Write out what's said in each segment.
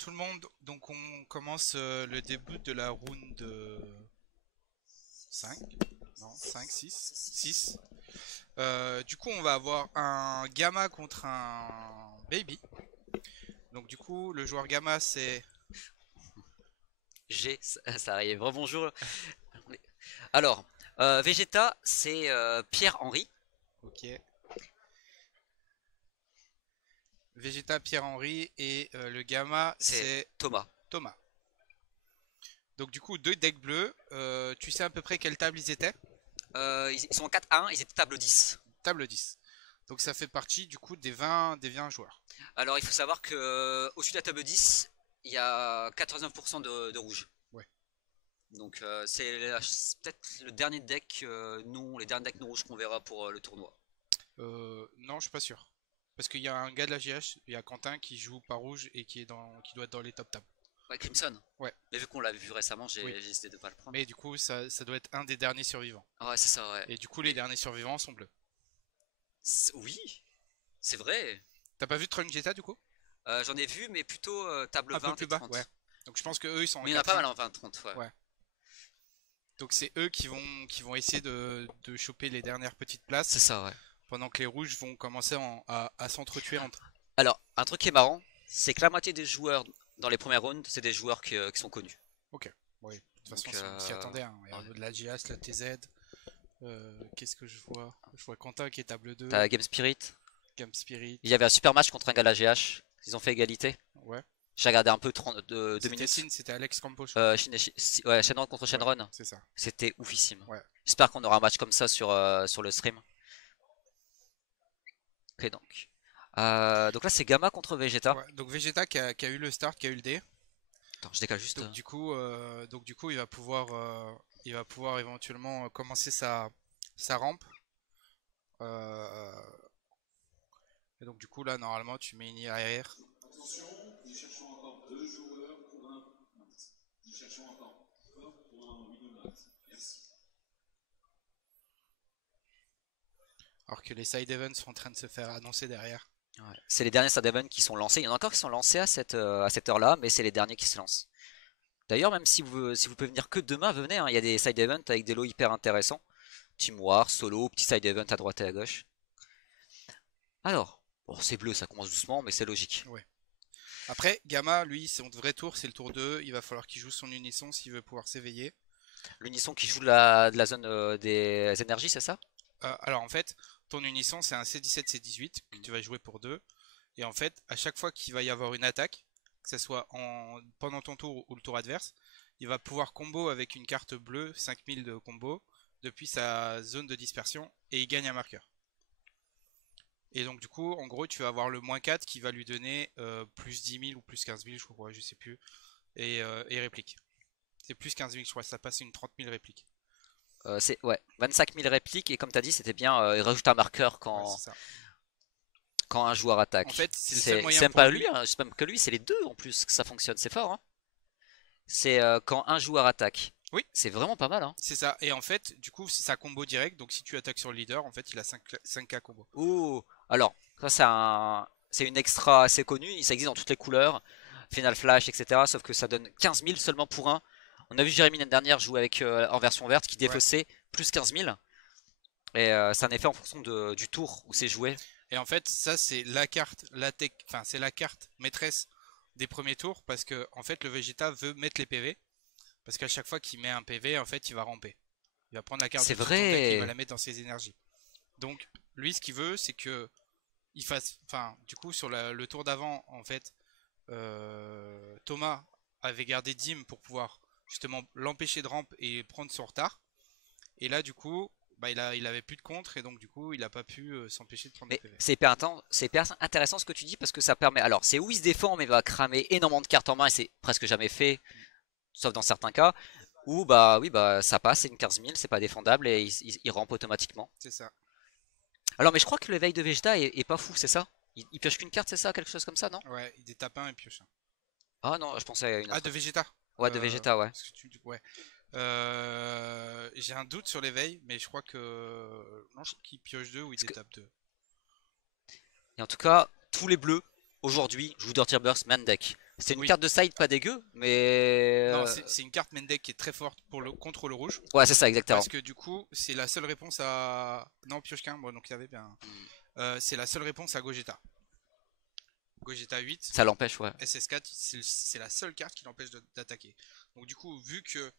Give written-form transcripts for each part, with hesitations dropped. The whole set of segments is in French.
tout le monde, donc on commence le début de la round 5, non 5, 6, 6. Du coup on va avoir un gamma contre un baby. Donc du coup le joueur gamma c'est... G, ça arrive. Rebonjour. Alors, Vegeta, c'est Pierre-Henri. Ok. Vegeta Pierre-Henri et le gamma C'est c'est Thomas. Thomas. Donc du coup deux decks bleus, tu sais à peu près quelle table ils étaient? Ils sont en 4-1, ils étaient table 10. Table 10. Donc ça fait partie du coup des 20 joueurs. Alors, il faut savoir que au-dessus de la table 10, il y a 89% de rouge. Ouais. Donc, c'est peut-être le dernier deck, les derniers decks non rouges qu'on verra pour le tournoi. Non, je suis pas sûr. Parce qu'il y a un gars de la JH, il y a Quentin qui joue pas rouge et qui doit être dans les top tables. Ouais, Crimson. Ouais, Mais vu qu'on l'a vu récemment, j'ai oui. décidé de pas le prendre. Mais du coup, ça doit être un des derniers survivants. Ah ouais, c'est ça, ouais. Et du coup, les Mais derniers survivants sont bleus. oui, c'est vrai. T'as pas vu Trunks Jetta du coup? J'en ai vu, mais plutôt table Un peu 20 plus et bas, ouais. 30. Donc je pense que eux ils sont en Mais il y en a pas 4-1. mal en 20-30, ouais. Ouais. Donc c'est eux qui vont essayer de choper les dernières petites places C'est ça, ouais. pendant que les rouges vont commencer à s'entretuer entre. Alors, un truc qui est marrant, c'est que la moitié des joueurs dans les premières rounds, c'est des joueurs qui sont connus. Ok. Oui. De toute façon, Donc, on s'y attendait. Hein. Il y ouais. a de la JS, la TZ. Qu'est-ce que je vois? Je vois Quentin qui est table 2. T'as Game Spirit. Game Spirit. Il y avait un super match contre un gars de la GH. Ils ont fait égalité. Ouais. J'ai regardé un peu 2 C'était minutes. Sin, c'était Alex Campos, je crois. Ouais, Shenron contre Ouais, Shenron. c'est ça. C'était oufissime. Ouais. J'espère qu'on aura un match comme ça sur le stream. Ok, donc là, c'est Gamma contre Vegeta. Ouais. Donc Vegeta qui a eu le start, qui a eu le D. Attends, je décale juste. Donc du coup, il va pouvoir éventuellement commencer sa rampe. Euh, et donc du coup là, normalement, tu mets une IAR. Attention, nous cherchons encore deux joueurs pour un mat. Nous cherchons encore pour un Widomat. Merci. Alors que les side events sont en train de se faire annoncer derrière. Ouais. C'est les derniers Side Events qui sont lancés. Il y en a encore qui sont lancés à cette heure-là, mais c'est les derniers qui se lancent. D'ailleurs, même si vous pouvez venir que demain, venez, hein. Il y a des Side Events avec des lots hyper intéressants. Team War, solo, petit Side Event à droite et à gauche. Alors, bon, c'est bleu, ça commence doucement, mais c'est logique. Ouais. Après, Gamma, lui, son vrai tour, c'est le tour 2. Il va falloir qu'il joue son unisson s'il veut pouvoir s'éveiller. L'unisson qui joue de la zone des énergies, c'est ça? Alors en fait, ton unisson, c'est un C17, C18 que tu vas jouer pour 2. Et en fait, à chaque fois qu'il va y avoir une attaque, que ce soit pendant ton tour ou le tour adverse, il va pouvoir combo avec une carte bleue, 5000 de combo, depuis sa zone de dispersion, et il gagne un marqueur. Et donc du coup, en gros, tu vas avoir le -4 qui va lui donner plus 10 000 ou plus 15 000, je crois, je sais plus, et réplique. C'est plus 15 000, je crois, ça passe une 30 000 répliques. C'est ouais, 25 000 répliques, et comme t'as dit, c'était bien, il rajoute un marqueur Ouais, c'est ça. quand un joueur En attaque. fait, c'est le seul C'est moyen même pour pas lui. lui, hein, c'est même que lui, c'est les deux en plus que ça fonctionne, c'est fort, hein. C'est quand un joueur attaque. Oui, C'est vraiment pas mal, hein. c'est ça. Et en fait, du coup, c'est sa combo direct. Donc si tu attaques sur le leader, en fait, il a 5K combo. Oh, alors, ça c'est une extra assez connue, ça existe dans toutes les couleurs, Final Flash, etc. Sauf que ça donne 15 000 seulement pour un. On a vu Jérémy l'année dernière jouer avec en version verte qui Ouais. défaussait plus 15 000. Et c'est un effet en fonction du tour où c'est joué. Et en fait, ça, c'est la carte, enfin, c'est la carte maîtresse des premiers tours. Parce que, en fait, le Vegeta veut mettre les PV. Parce qu'à chaque fois qu'il met un PV, en fait, il va ramper. Il va prendre la carte C'est de ton deck et il va vrai. la mettre dans ses énergies. Donc, lui, ce qu'il veut, c'est que il fasse. Enfin, du coup, sur le tour d'avant, en fait, Thomas avait gardé Dim pour pouvoir justement l'empêcher de rampe et prendre son retard. Et là, du coup, bah, il avait plus de contre et donc du coup, il a pas pu s'empêcher de prendre des Mais PV. c'est hyper intéressant ce que tu dis parce que ça permet. Alors, c'est où il se défend, mais il va cramer énormément de cartes en main et c'est presque jamais fait, sauf dans certains cas. Ou bah oui, bah ça passe, c'est une 15 000, c'est pas défendable et il rampe automatiquement. C'est ça. Alors, mais je crois que l'éveil de Vegeta est pas fou, c'est ça? Il pioche qu'une carte, c'est ça? Quelque chose comme ça, non? Ouais, il détape un et pioche un. Ah non, je pensais à une Ah, autre. de Vegeta. Ouais, de Vegeta, ouais. Ouais. J'ai un doute sur l'éveil, mais je crois que non, je crois qu'il pioche 2 ou il Parce que- détape 2. Et en tout cas, tous les bleus, aujourd'hui, jouent Dirty Burst main deck. C'est une Oui. carte de side pas dégueu, mais Non, c'est une carte main deck qui est très forte contre le rouge. ouais, c'est ça exactement. Parce que du coup, c'est la seule réponse à. Non, Piochequin, bon, donc il y avait bien. C'est la seule réponse à Gogeta. Gogeta 8, Ça l'empêche, ouais. SS4, c'est la seule carte qui l'empêche d'attaquer. Donc du coup, vu que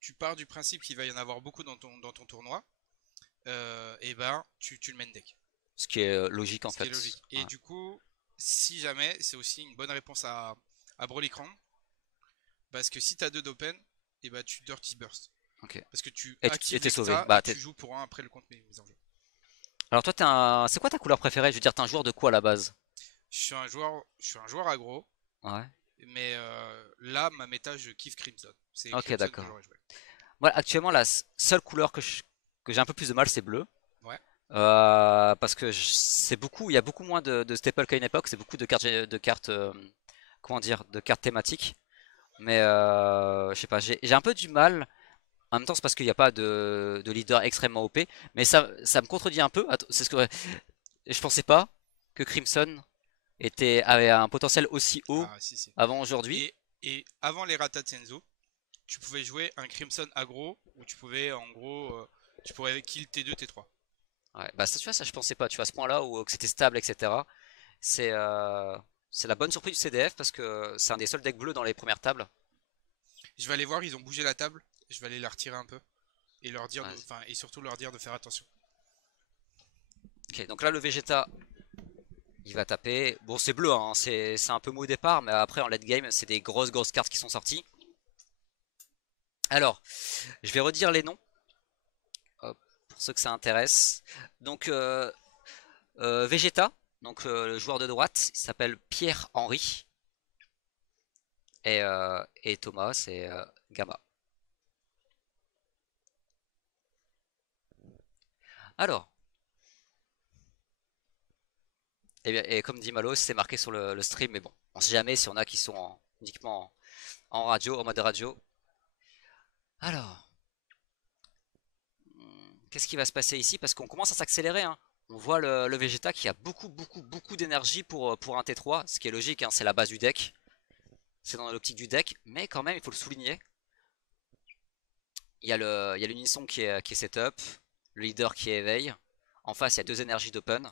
tu pars du principe qu'il va y en avoir beaucoup dans ton tournoi, et ben tu le main deck. Ce qui est logique en Ce qui fait. est logique. Et Ouais. du coup, si jamais, c'est aussi une bonne réponse à Broly Crown. Parce que si t'as 2 d'open, et ben tu Dirty Burst. Ok. Parce que tu Et actives t'es sauvé. l'extra Bah, et tu joues pour un après le compte mise en jeu. alors toi, c'est quoi ta couleur préférée? Je veux dire, t'es un joueur de quoi à la base? Je suis un joueur aggro. Ouais. Mais là, ma méta, je kiffe Crimson. C'est Ok, Crimson que d'accord. j'aurais joué. Moi, actuellement, la seule couleur que j'ai un peu plus de mal, c'est bleu. Ouais. Parce que c'est beaucoup, il y a beaucoup moins de staple qu'à une époque. C'est beaucoup de cartes, comment dire, de cartes thématiques. Mais je sais pas, j'ai un peu du mal. En même temps, c'est parce qu'il n'y a pas de leader extrêmement OP. Mais ça me contredit un peu. C'est ce que je pensais pas que Crimson avait un potentiel aussi haut Ah, si, si. avant aujourd'hui. Et avant les Rata Senzo, tu pouvais jouer un Crimson aggro où tu pouvais, en gros, tu pourrais kill T2, T3. Ouais, bah ça, tu vois, ça je pensais pas. Tu vois, à ce point-là où que c'était stable, etc. C'est euh, c'est la bonne surprise du CDF parce que c'est un des seuls decks bleus dans les premières tables. Je vais aller voir, ils ont bougé la table. Je vais aller la retirer un peu. Et leur dire, Ouais. enfin, et surtout leur dire de faire attention. Ok, donc là le Vegeta, il va taper. Bon, c'est bleu, hein, c'est un peu mou au départ, mais après en late game, c'est des grosses cartes qui sont sorties. Alors, je vais redire les noms hop, pour ceux que ça intéresse. Donc Vegeta, donc le joueur de droite, il s'appelle Pierre-Henri. Et Thomas, c'est Gamma. Alors, et comme dit Malo, c'est marqué sur le stream, mais bon, on sait jamais si on a qui sont uniquement en radio, en mode radio. Alors, qu'est-ce qui va se passer ici? Parce qu'on commence à s'accélérer, hein. On voit le Vegeta qui a beaucoup d'énergie pour un T3, ce qui est logique, hein, c'est la base du deck. C'est dans l'optique du deck, mais quand même, il faut le souligner. Il y a l'unisson qui est setup, le leader qui est éveil. En face, il y a 2 énergies d'open.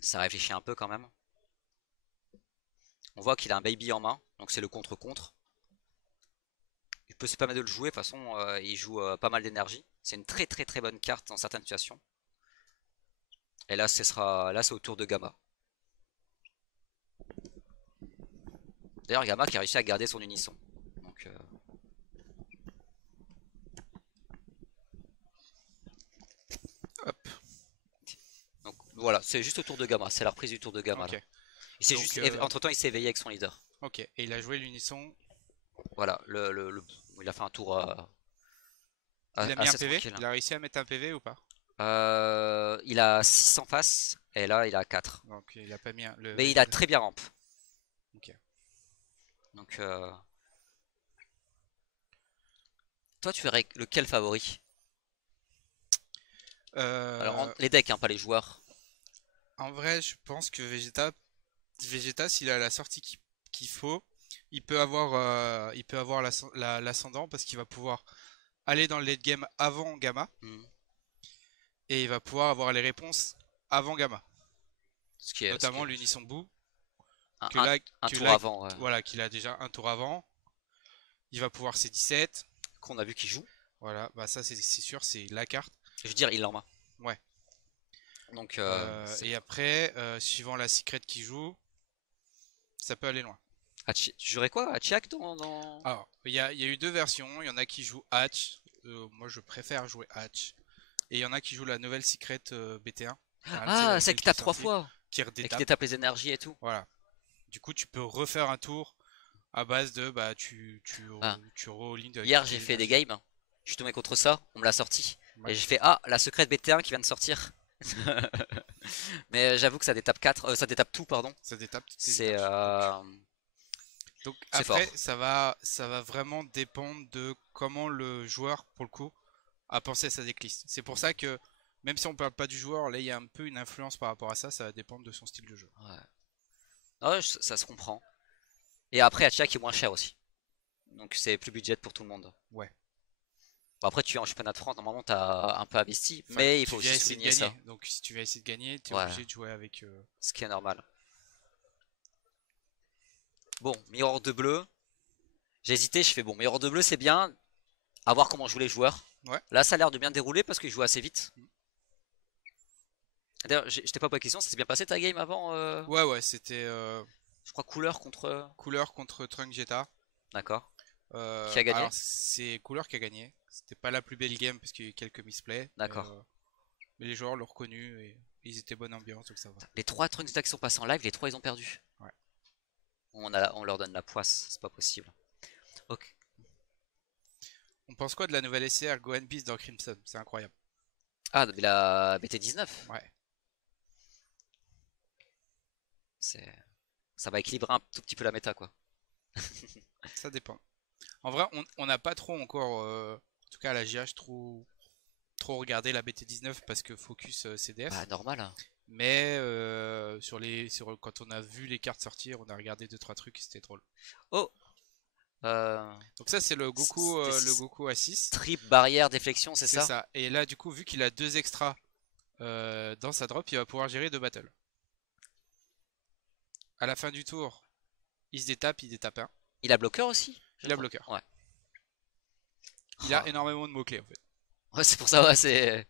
Ça réfléchit un peu quand même. On voit qu'il a un baby en main, donc c'est le contre-contre. Il peut se permettre de le jouer, de toute façon, il joue pas mal d'énergie. C'est une très bonne carte dans certaines situations. Et là, c'est au tour de Gamma. D'ailleurs, Gamma qui a réussi à garder son unisson. Donc, Hop. donc voilà, c'est juste au tour de Gamma. C'est la reprise du tour de Gamma Ok. là. Entre temps, il s'est éveillé avec son leader. Ok. Et il a joué l'unisson. Voilà, il a fait un tour Il a mis un assez PV. tranquille. Il a réussi à mettre un PV ou pas? Il a 6 en face, et là il a 4. Donc il a pas mis le. Mais il a très bien ramp. Ok. Donc, toi tu verrais lequel favori? Alors, les decks, hein, pas les joueurs. En vrai, je pense que Vegeta, s'il a la sortie qu'il faut, il peut avoir l'ascendant parce qu'il va pouvoir aller dans le late game avant Gamma Hmm. et il va pouvoir avoir les réponses avant Gamma. Notamment Ce qui est l'Unisson Boo, un, que un- là, un que tour là, avant, ouais, voilà, qu'il a déjà un tour avant. Il va pouvoir C17. qu'on a vu qu'il joue. Voilà, bah ça c'est sûr, c'est la carte. Je veux dire, il l'a en main. Ouais. Donc, Et après, suivant la secret qu'il joue, ça peut aller loin. tu jouerais quoi? Hachiak Alors, il y a eu 2 versions. Il y en a qui jouent Hatch. Moi, je préfère jouer Hatch. Et il y en a qui jouent la nouvelle secret BT1. Enfin, c'est Ah, la celle nouvelle qui qui est tape 3 sortie, fois. qui Et qui redétape. détape les énergies et tout. Voilà. Du coup, tu peux refaire un tour à base de bah Ah. tu all-in avec Hier, toutes j'ai les fait des énergies. games. Je suis tombé contre ça. On me l'a sorti. Ouais. Et j'ai fait, ah, la secrète BT1 qui vient de sortir. Mais j'avoue que ça détape 4, ça détape tout, pardon. Ça détape toutes les C'est énergies. Donc c'est après, fort. ça va vraiment dépendre de comment le joueur, pour le coup, a pensé à sa decklist. C'est pour ça que même si on parle pas du joueur, là il y a un peu une influence par rapport à ça. Ça va dépendre de son style de jeu. Ouais. Ouais, ça se comprend. Et après, Hachiya qui est moins cher aussi. Donc c'est plus budget pour tout le monde. Ouais. Bon, après, tu es en championnat de France, normalement, t'as un peu investi. Enfin, Mais il tu faut viens aussi essayer de souligner gagner. ça. Donc si tu viens essayer de gagner, tu es Ouais, obligé de jouer avec. ce qui est normal. Bon, Mirror de bleu. J'ai hésité, je fais bon, Mirror de bleu, c'est bien. À voir comment jouent les joueurs. Ouais. Là, ça a l'air de bien dérouler parce qu'ils jouent assez vite. D'ailleurs, je t'ai pas posé la question, ça s'est bien passé ta game avant Ouais, ouais, c'était Je crois couleur contre. Couleur contre Trunk Jetta. D'accord. Qui a gagné? Alors c'est Couleur qui a gagné. C'était pas la plus belle game parce qu'il y a eu quelques misplays. D'accord. Mais les joueurs l'ont reconnu et ils étaient bonne ambiance donc ça va. Les 3 Trunks Deck qui sont passés en live, les 3 ils ont perdu. Ouais. On leur donne la poisse, c'est pas possible. Ok. On pense quoi de la nouvelle SCR Gohan Beast dans Crimson? C'est incroyable. Ah, mais la BT19. Ouais. C'est... Ça va équilibrer un tout petit peu la méta, quoi. Ça dépend. En vrai, on n'a pas trop encore, en tout cas à la GH, trop regardé la BT19 parce que focus CDF. Bah, normal, hein. Mais quand on a vu les cartes sortir, on a regardé 2-3 trucs et c'était drôle. Oh euh, Donc ça c'est le Goku, c'était A6. Trip, barrière, déflexion, c'est C'est ça? ça. Et là du coup, vu qu'il a 2 extras dans sa drop, il va pouvoir gérer 2 battles. À la fin du tour, il détape un. Il a bloqueur aussi? Il a bloqueur. Ouais. Il a Ah. énormément de mots-clés en fait. Ouais, c'est pour ça, ouais, c'est...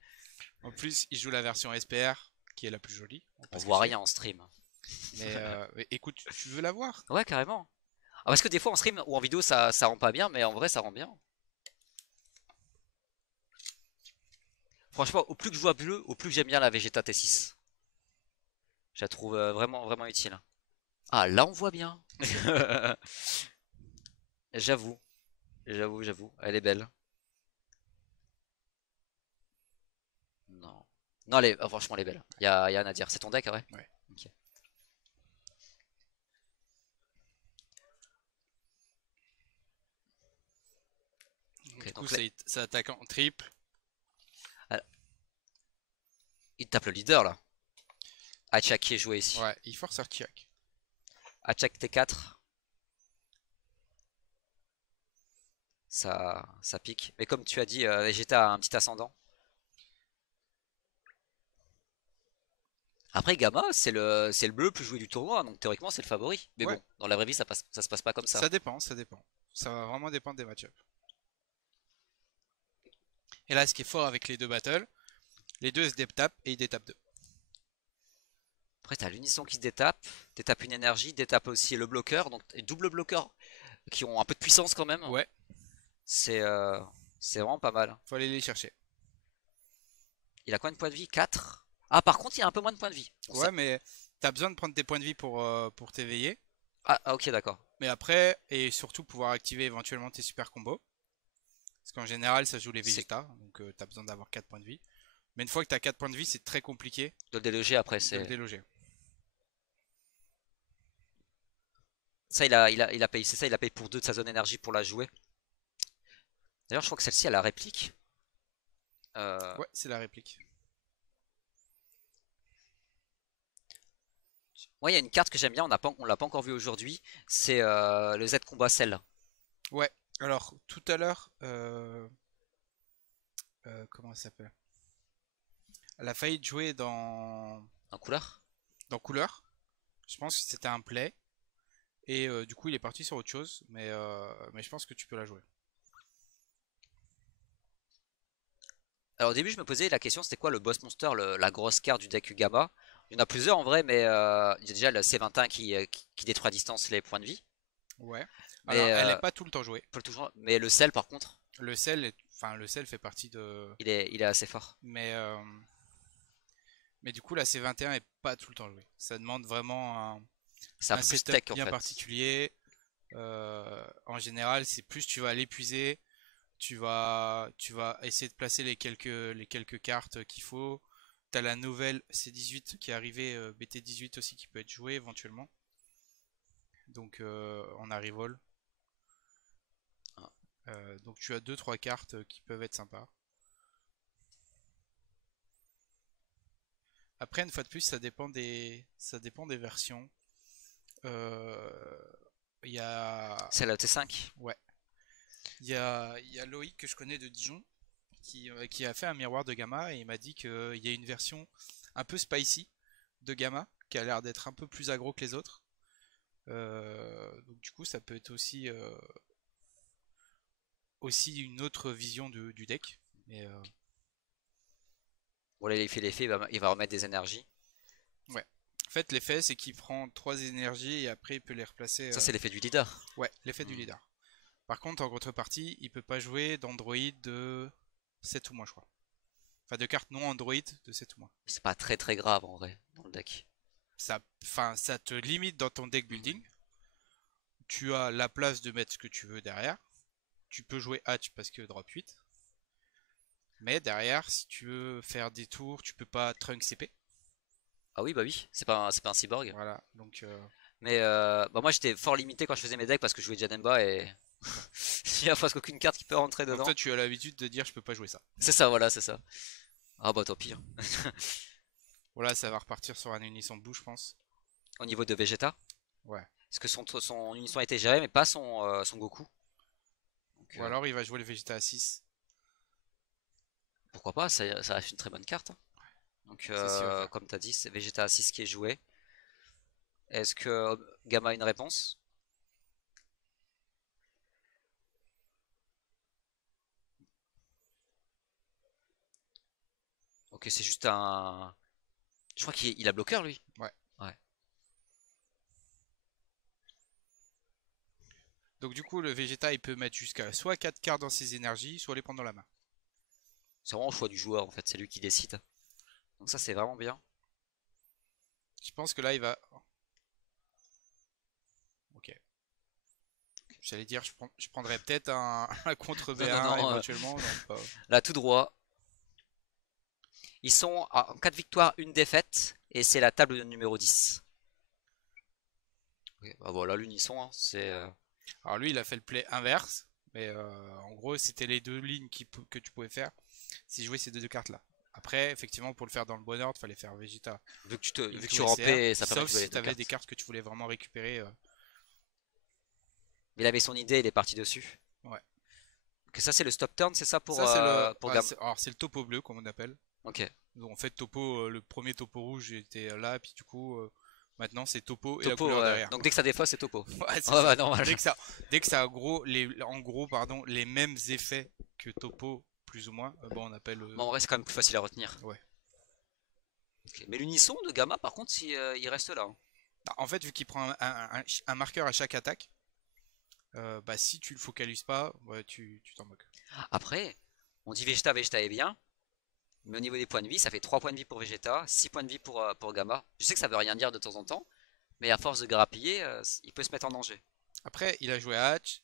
En plus, il joue la version SPR, qui est la plus jolie. On voit rien en stream. Mais écoute, tu veux la voir? Ouais, carrément. Ah, parce que des fois en stream ou en vidéo ça rend pas bien, mais en vrai ça rend bien. Franchement, au plus que je joue à bleu, au plus que j'aime bien la Vegeta T6. Je la trouve vraiment utile. Ah, là on voit bien. J'avoue, j'avoue. Elle est belle. Non. Non, franchement, elle est belle. Y a rien à dire. C'est ton deck, ouais? Ouais. Ok. Ok, Du coup, donc là, ça attaque en triple. ah, il tape le leader là. Hachak qui est joué ici. Ouais, il force Archiac. Hachak T4. Ça pique. Mais comme tu as dit, Vegeta a un petit ascendant. Après, Gamma, c'est le bleu le plus joué du tournoi, donc théoriquement c'est le favori. Mais Ouais, bon, dans la vraie vie, ça se passe pas comme ça. ça dépend, ça dépend. Ça va vraiment dépendre des match-ups. Et là, ce qui est fort avec les 2 battles, les 2 se détapent et ils détapent 2. Après, t'as l'unisson qui se détape une énergie, détape aussi le bloqueur, donc double bloqueur qui ont un peu de puissance quand même. Ouais, C'est c'est vraiment pas mal. faut aller les chercher. Il a combien de points de vie? 4. Ah, par contre, il a un peu moins de points de vie. Bon, Ouais, mais t'as besoin de prendre tes points de vie pour t'éveiller. Ok, d'accord. Mais après, et surtout pouvoir activer éventuellement tes super combos. Parce qu'en général, ça joue les C'est Vegeta, donc t'as besoin d'avoir 4 points de vie. Mais une fois que t'as 4 points de vie, c'est très compliqué de le déloger après, de le c'est. déloger. Ça, il a payé, c'est ça, il a payé pour 2 de sa zone énergie pour la jouer. D'ailleurs, je crois que celle-ci, elle a réplique. Ouais, c'est la réplique. Moi, il y a une carte que j'aime bien, on l'a pas encore vu aujourd'hui. C'est le Z Combat Cell. Ouais, alors tout à l'heure, comment ça s'appelle? Elle a failli jouer En couleur. dans Couleur. Je pense que c'était un play. Et du coup, il est parti sur autre chose. Mais je pense que tu peux la jouer. Alors au début, je me posais la question, c'était quoi le boss monster, la grosse carte du deck Gamma? Il y en a plusieurs en vrai, mais il y a déjà le C21 qui détruit à distance les points de vie. Ouais. Alors, Mais, elle est pas tout le temps jouée. mais le sel, par contre, Le sel fait partie de. il est assez fort. Mais du coup, la C21 est pas tout le temps jouée. Ça demande vraiment C'est un un peu plus setup tech en bien fait. particulier. En général, c'est plus tu vas l'épuiser, tu vas essayer de placer les quelques cartes qu'il faut. T'as la nouvelle C18 qui est arrivée, BT18 aussi qui peut être jouée éventuellement. Donc en arrival. Ah. Donc tu as 2-3 cartes qui peuvent être sympas. Après, une fois de plus, ça dépend des versions. Euh, Il y a, C'est la T5. ouais, il y a Loïc que je connais de Dijon qui a fait un miroir de Gamma et il m'a dit qu'il y a une version un peu spicy de Gamma qui a l'air d'être un peu plus aggro que les autres. Donc du coup, ça peut être aussi une autre vision du deck. Mais Bon là il fait l'effet, il va remettre des énergies. ouais. En fait, l'effet, c'est qu'il prend 3 énergies et après il peut les replacer. Ça c'est l'effet du leader. Ouais, l'effet du Hmm. leader. Par contre, en contrepartie, il peut pas jouer d'Android de 7 ou moins, je crois. Enfin, de cartes non Android de 7 ou moins. C'est pas très très grave en vrai dans le deck. Ça te limite dans ton deck building. Tu as la place de mettre ce que tu veux derrière. Tu peux jouer Hatch parce que drop 8. Mais derrière, si tu veux faire des tours, tu peux pas Trunk CP. Ah oui bah oui, c'est pas un cyborg. Voilà, donc Mais bah moi j'étais fort limité quand je faisais mes decks parce que je jouais Janemba et il y a presque aucune carte qui peut rentrer donc dedans. toi tu as l'habitude de dire je peux pas jouer ça. C'est ça voilà, c'est ça. Ah bah tant pis, hein. Voilà, ça va repartir sur un unisson bout, je pense. Au niveau de Vegeta, Ouais. parce que son unisson a été géré mais pas son Goku. Donc, Ou alors il va jouer le Vegeta à 6. pourquoi pas, ça reste une très bonne carte, hein. Donc C'est ce qu'il va faire. comme t'as dit, c'est Vegeta à 6 qui est joué. Est-ce que Gamma a une réponse? Ok, c'est juste un... Je crois qu'il a bloqueur lui. Ouais. Ouais. Donc du coup, le Vegeta, il peut mettre jusqu'à soit 4 cartes dans ses énergies, soit les prendre dans la main. C'est vraiment au choix du joueur en fait, c'est lui qui décide. Donc ça c'est vraiment bien. Je pense que là, il va... Ok. J'allais dire, je prendrais peut-être un contre Non, non, B1 non, éventuellement. Donc, là tout droit. Ils sont en 4 victoires, une défaite. Et c'est la table numéro 10. Ok, bah voilà l'unisson, hein, c'est... Alors lui, il a fait le play inverse. Mais en gros, c'était les deux lignes que tu pouvais faire si jouais ces deux cartes-là. Après, effectivement, pour le faire dans le bon ordre, il fallait faire Vegeta vu que into tu SCR. rampais, ça permet de Sauf jouer les si deux tu avais des cartes. cartes que tu voulais vraiment récupérer. Il avait son idée, il est parti dessus. Ouais. Ok, ça c'est le stop turn, c'est ça Ça, c'est le... pour Gamma. alors, c'est le topo bleu, comme on appelle. Ok. Donc, en fait, topo, le premier topo rouge était là. Puis du coup, maintenant, c'est topo et la Topo, couleur derrière. donc dès que ça défausse, c'est topo. Ouais, c'est Ouais, ça. bah normal. Dès que ça a en gros, pardon, les mêmes effets que Topo, plus ou moins, bon, on appelle. Bon, en vrai, c'est quand même plus facile à retenir. Ouais. Ok. Mais l'unisson de Gamma, par contre, il reste là, hein. Bah, en fait, vu qu'il prend un marqueur à chaque attaque, bah si tu le focalises pas, ouais, tu t'en moques. Après, on dit Vegeta, Vegeta est bien. Mais au niveau des points de vie, ça fait 3 points de vie pour Vegeta, 6 points de vie pour Gamma. Je sais que ça veut rien dire de temps en temps. Mais à force de grappiller, il peut se mettre en danger. Après, il a joué à Hatch,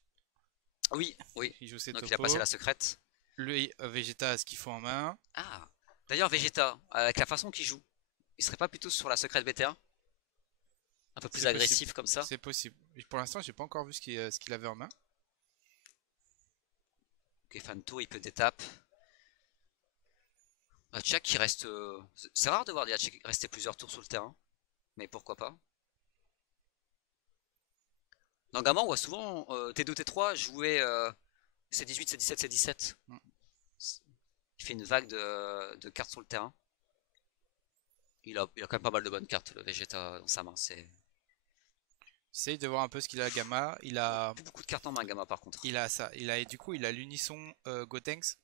Oui, oui. il joue ses Donc il a passé Topo. la secrète. Lui, Vegeta a ce qu'il faut en main. Ah. D'ailleurs, Vegeta, avec la façon qu'il joue, il serait pas plutôt sur la secrète BT1? Un peu plus C'est possible. agressif comme ça? C'est possible. Pour l'instant, j'ai pas encore vu ce qu'il avait en main. Ok, fan tour, il peut détape. Tchak qui reste. C'est rare de voir des Hatchak rester plusieurs tours sur le terrain. Mais pourquoi pas? Dans Gamma, on voit souvent T2, T3 jouer C18, C17, C17. Mm. Il fait une vague de cartes sur le terrain. Il a quand même pas mal de bonnes cartes, le Vegeta dans sa main. C'est Essaye de voir un peu ce qu'il a à Gamma. Il a, plus beaucoup de cartes en main, Gamma, par contre. il a ça. Du coup, il a l'unisson Gotenks.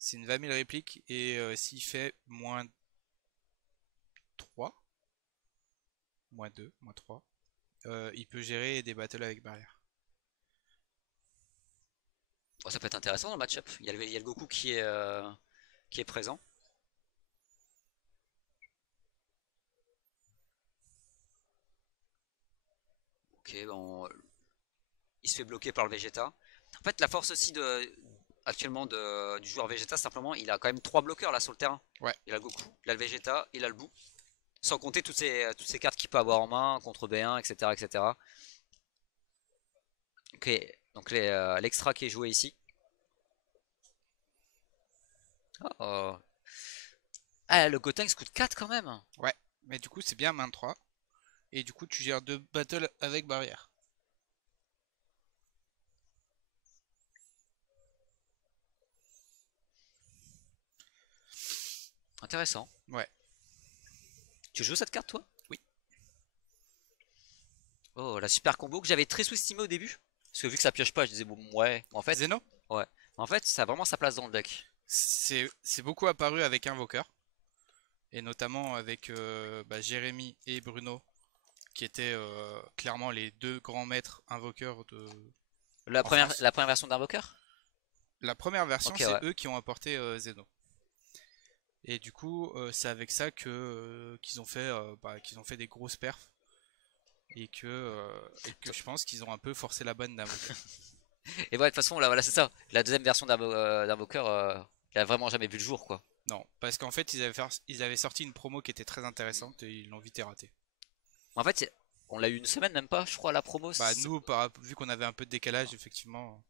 C'est une 20 000 répliques. Et s'il fait moins 3, moins 2, moins 3, il peut gérer des battles avec barrière. Oh, ça peut être intéressant dans le match-up. Il y a le Goku qui est présent. Ok, bon, il se fait bloquer par le Vegeta. En fait, la force aussi actuellement du joueur Vegeta, simplement, il a quand même 3 bloqueurs là sur le terrain. Ouais. Il a le Goku, il a le Vegeta, il a le Boo. Sans compter toutes ces cartes qu'il peut avoir en main contre B1, etc. etc. Ok, donc l'extra qui est joué ici. Oh. Ah, le Gotenks coûte 4 quand même. Ouais, mais du coup, c'est bien main 3. Et du coup, tu gères 2 battles avec barrière. Intéressant. Ouais. Tu joues cette carte toi? Oui. Oh, la super combo que j'avais très sous-estimé au début. Parce que vu que ça pioche pas, je disais bon ouais. En fait, Zeno, ouais. En fait, ça a vraiment sa place dans le deck. c'est beaucoup apparu avec Invoker. Et notamment avec Jérémy et Bruno, qui étaient clairement les 2 grands maîtres invokeurs en France. La première version d'Invoker? La première version, Ok, c'est ouais. eux qui ont apporté Zeno. Et du coup, c'est avec ça qu'ils ont fait des grosses perfs et que je pense qu'ils ont un peu forcé la bonne d'invoquer. Et ouais, de toute façon, là, voilà, c'est ça. La deuxième version d'Invoker, il a vraiment jamais vu le jour, quoi. Non, parce qu'en fait, ils avaient sorti une promo qui était très intéressante et ils l'ont vite raté. En fait, on l'a eu une semaine, même pas, je crois, la promo. Bah nous, vu qu'on avait un peu de décalage, effectivement.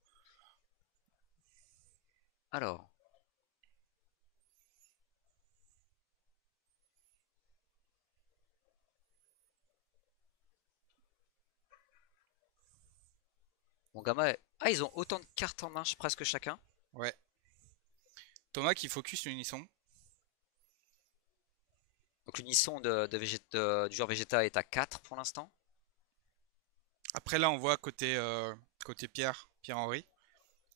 Alors, mon gamin. Ah, ils ont autant de cartes en main, presque chacun. Ouais. Thomas qui focus l'unisson. Donc, l'unisson du genre Vegeta est à 4 pour l'instant. Après là, on voit côté Pierre-Henri.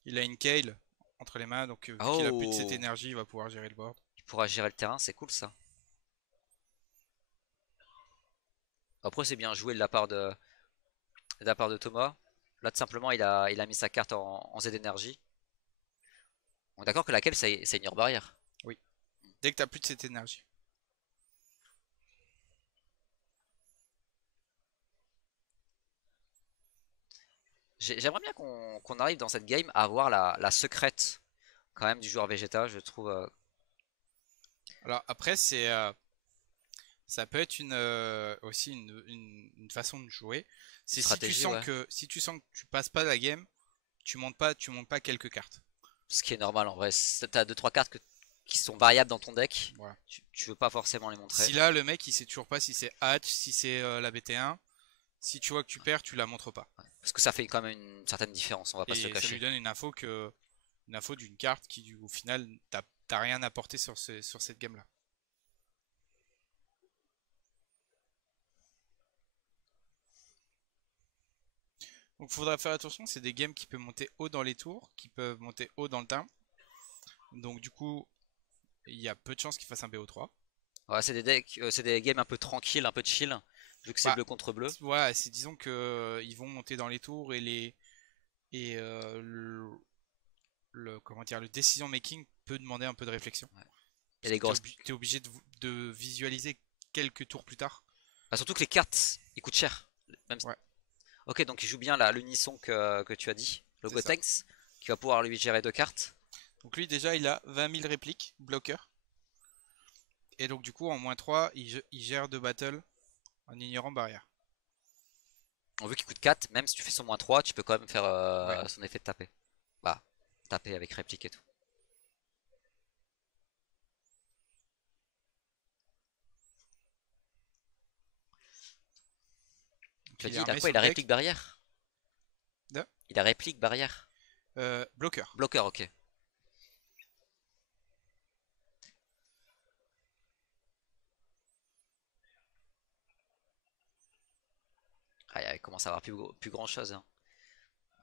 Il a une Kale entre les mains, donc vu qu'il a plus de cette Oh, énergie, il va pouvoir gérer le board. il pourra gérer le terrain, c'est cool ça. Après, c'est bien joué de la part de Thomas. Là, tout simplement, il a mis sa carte en Z énergie. On est d'accord que laquelle, c'est ignore barrière. Oui. Dès que t'as plus de cette énergie. J'aimerais bien qu'on arrive dans cette game à avoir la secrète quand même du joueur Vegeta, je trouve. Alors après, ça peut être aussi une façon de jouer. C'est si tu Stratégie, sens ouais. que si tu sens que tu passes pas la game, tu montes pas quelques cartes. Ce qui est normal en vrai. T'as deux trois cartes qui sont variables dans ton deck. Voilà. Tu veux pas forcément les montrer. Si là le mec il sait toujours pas si c'est Hatch, si c'est la BT1, si tu vois que tu perds, tu la montres pas. Parce que ça fait quand même une certaine différence, on va pas se le Et ça lui cacher. donne une info d'une carte qui au final t'as rien apporté sur cette game là. Donc il faudra faire attention, c'est des games qui peuvent monter haut dans les tours, qui peuvent monter haut dans le temps. Donc du coup, il y a peu de chances qu'il fasse un BO3. Ouais, c'est des decks, c'est des games un peu tranquilles, un peu chill, vu que c'est Bah, bleu contre bleu. ouais, disons que ils vont monter dans les tours et comment dire, le decision making peut demander un peu de réflexion. Ouais. Il y a Parce des que grosses. t'es obligé de visualiser quelques tours plus tard. Bah, surtout que les cartes, ils coûtent cher. Même... Ouais, Ok, donc il joue bien l'unisson que tu as dit, le c'est ça. Gotenks, qui va pouvoir lui gérer deux cartes. Donc lui déjà il a 20 000 répliques, bloqueur. Et donc du coup en -3, il gère 2 battles en ignorant barrière. On veut qu'il coûte 4, même si tu fais son -3, tu peux quand même faire Ouais. son effet de taper. Bah, taper avec réplique et tout. Tu as Il dit, est il a armé quoi? sur Il le a deck réplique barrière? de Il a réplique barrière? bloqueur. Bloqueur, ok. Ah, il commence à avoir plus grand chose, hein.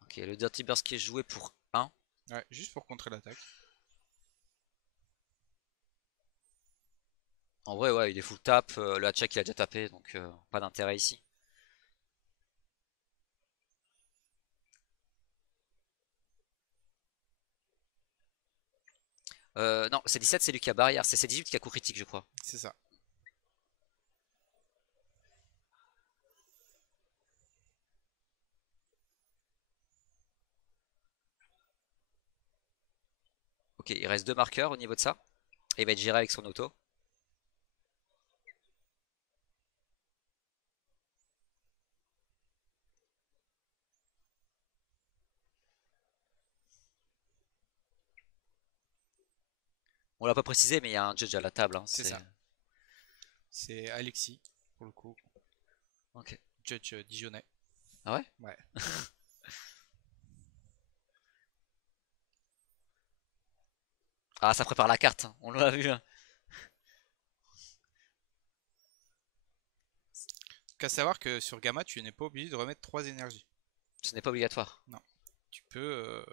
Ok, le Dirty Burst qui est joué pour 1. Ouais, juste pour contrer l'attaque. En vrai, ouais, il est full tap. Le Hatchak il a déjà tapé, donc pas d'intérêt ici. Non, c'est 17, c'est lui qui a barrière. C'est 18 qui a coup critique, je crois. C'est ça. Ok, il reste deux marqueurs au niveau de ça. Et il va être géré avec son auto. On l'a pas précisé, mais il y a un judge à la table, hein. C'est ça. C'est Alexis, pour le coup. Ok. Judge Dijonais. Ah ouais? Ouais. Ah, ça prépare la carte, hein, on l'a vu là. Qu'à savoir que sur Gamma, tu n'es pas obligé de remettre 3 énergies. Ce n'est pas obligatoire. Non. Tu peux.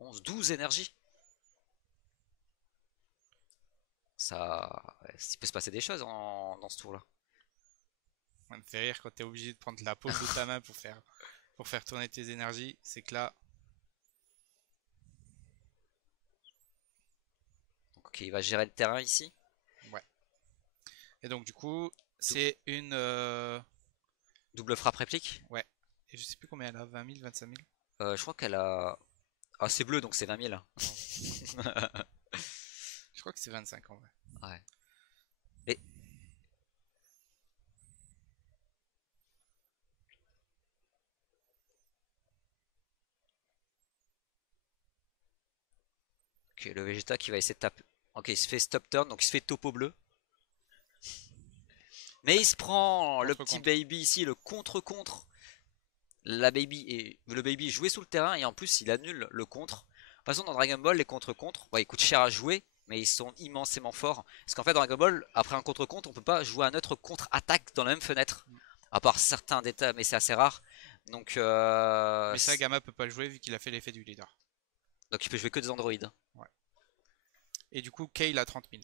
11, 12 énergies. Ça. Ouais, il peut se passer des choses dans ce tour-là. Ça me fait rire quand t'es obligé de prendre la paume de ta main pour faire tourner tes énergies. C'est que là. Donc, ok, il va gérer le terrain ici. Ouais. Et donc, du coup, c'est une. Double frappe réplique. Ouais. Et je sais plus combien elle a, 20 000, 25 000. Je crois qu'elle a. Ah, c'est bleu donc c'est 20 000. Je crois que c'est 25 en vrai. Ouais. Et ok, le Vegeta qui va essayer de taper. Ok, il se fait stop turn, donc il se fait topo bleu. Mais il se prend le petit Contre-contre. baby ici, le contre-contre. La baby et le baby jouait sous le terrain et en plus il annule le contre. De toute façon dans Dragon Ball les contre-contre, ouais, ils coûtent cher à jouer, mais ils sont immensément forts. Parce qu'en fait dans Dragon Ball, après un contre-contre, on peut pas jouer un autre contre-attaque dans la même fenêtre. À part certains d'états, mais c'est assez rare. Donc, Mais ça, Gamma peut pas le jouer vu qu'il a fait l'effet du leader. donc il peut jouer que des androïdes. Ouais. Et du coup, Kale a 30 000.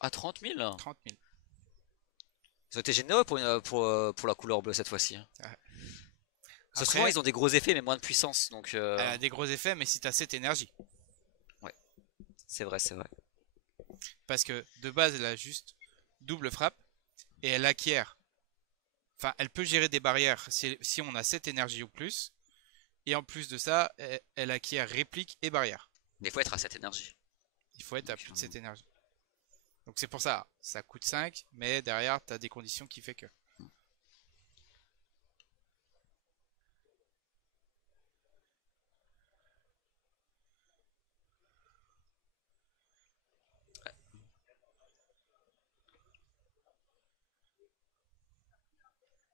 À 30 000? 30 000. Ils ont été généreux pour la couleur bleue cette fois-ci, hein. Ouais. Parce que souvent Après, ils ont des gros effets mais moins de puissance. Donc, elle a des gros effets, mais si t'as cette énergie. ouais, c'est vrai, c'est vrai. Parce que de base, elle a juste double frappe et elle acquiert. Enfin, elle peut gérer des barrières si on a cette énergie ou plus. Et en plus de ça, elle acquiert réplique et barrière. Mais il faut être à cette énergie. Il faut être à plus de cette énergie. Donc c'est pour ça, ça coûte 5, mais derrière, tu as des conditions qui fait que.